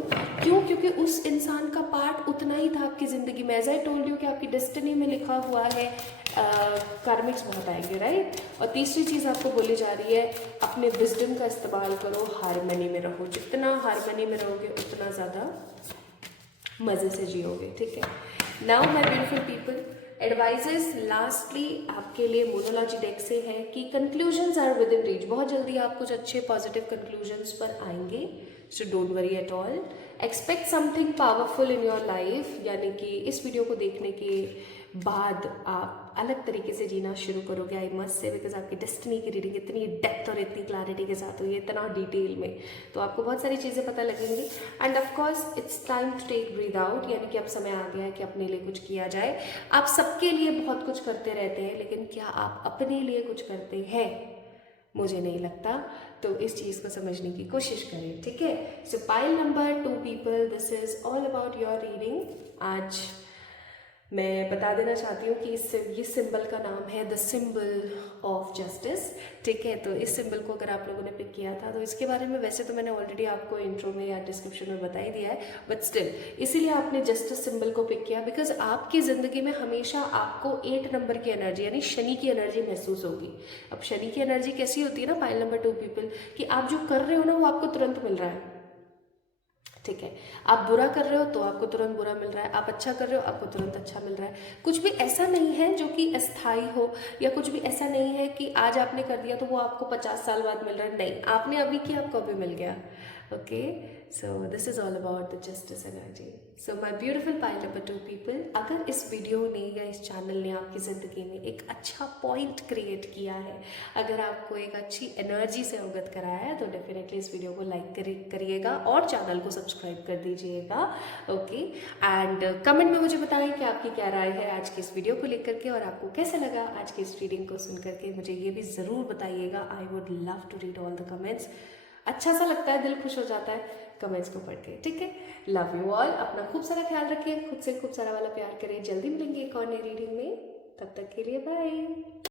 क्यों? क्योंकि उस इंसान का पार्ट उतना ही था आपकी ज़िंदगी में। एज आई टोल्ड यू कि आपकी डेस्टिनी में लिखा हुआ है, कार्मिक्स बहुत आएंगे, राइट। और तीसरी चीज़ आपको बोली जा रही है, अपने विजडम का इस्तेमाल करो, हारमनी में रहो। जितना हारमनी में रहोगे उतना ज़्यादा मज़े से जियोगे, ठीक है। Now my beautiful people, advices lastly आपके लिए मोनोलॉजी डेक से है कि conclusions are within reach. बहुत जल्दी आप कुछ अच्छे पॉजिटिव कंक्लूजन्स पर आएंगे, so don't worry at all. Expect something powerful in your life, यानी कि इस वीडियो को देखने के बाद आप अलग तरीके से जीना शुरू करोगे, आई मस्ट से, बिकॉज आपकी डेस्टिनी की रीडिंग इतनी डेप्थ और इतनी क्लैरिटी के साथ हुई है, इतना डिटेल में, तो आपको बहुत सारी चीज़ें पता लगेंगी। And of course it's time to take breath out, यानी कि अब समय आ गया है कि अपने लिए कुछ किया जाए। आप सबके लिए बहुत कुछ करते रहते हैं, लेकिन क्या आप अपने लिए कुछ करते हैं? मुझे नहीं लगता। तो इस चीज़ को समझने की कोशिश करें, ठीक है। सो pile number 2 people, this is all about your reading. आज मैं बता देना चाहती हूँ कि ये सिंबल का नाम है द सिंबल ऑफ जस्टिस, ठीक है। तो इस सिंबल को अगर आप लोगों ने पिक किया था तो इसके बारे में वैसे तो मैंने ऑलरेडी आपको इंट्रो में या डिस्क्रिप्शन में बता ही दिया है, बट स्टिल इसीलिए आपने जस्टिस सिंबल को पिक किया बिकॉज आपकी ज़िंदगी में हमेशा आपको 8 नंबर की एनर्जी यानी शनि की एनर्जी महसूस होगी। अब शनि की एनर्जी कैसी होती है ना पाइल नंबर 2 पीपल, कि आप जो कर रहे हो ना वो आपको तुरंत मिल रहा है, ठीक है। आप बुरा कर रहे हो तो आपको तुरंत बुरा मिल रहा है, आप अच्छा कर रहे हो आपको तुरंत अच्छा मिल रहा है। कुछ भी ऐसा नहीं है जो कि अस्थाई हो, या कुछ भी ऐसा नहीं है कि आज आपने कर दिया तो वो आपको 50 साल बाद मिल रहा है। नहीं, आपने अभी किया आपको अभी मिल गया, okay. So this is all about the justice energy. So my beautiful pile number 2 people, अगर इस वीडियो ने या इस चैनल ने आपकी ज़िंदगी में एक अच्छा पॉइंट क्रिएट किया है, अगर आपको एक अच्छी एनर्जी से अवगत कराया है, तो डेफिनेटली इस वीडियो को लाइक करिएगा और चैनल को सब्सक्राइब कर दीजिएगा, ओके। एंड कमेंट में मुझे बताएं कि आपकी क्या राय है आज की इस वीडियो को लेकर के, और आपको कैसा लगा आज की इस रीडिंग को सुन करके। मुझे ये भी ज़रूर बताइएगा, I would love to read all the comments. अच्छा सा लगता है, दिल खुश हो जाता है कमेंट्स को पढ़ के, ठीक है। लव यू ऑल, अपना खूब सारा ख्याल रखिए, खुद से खूब सारा वाला प्यार करें। जल्दी मिलेंगे एक और नई रीडिंग में, तब तक के लिए बाय।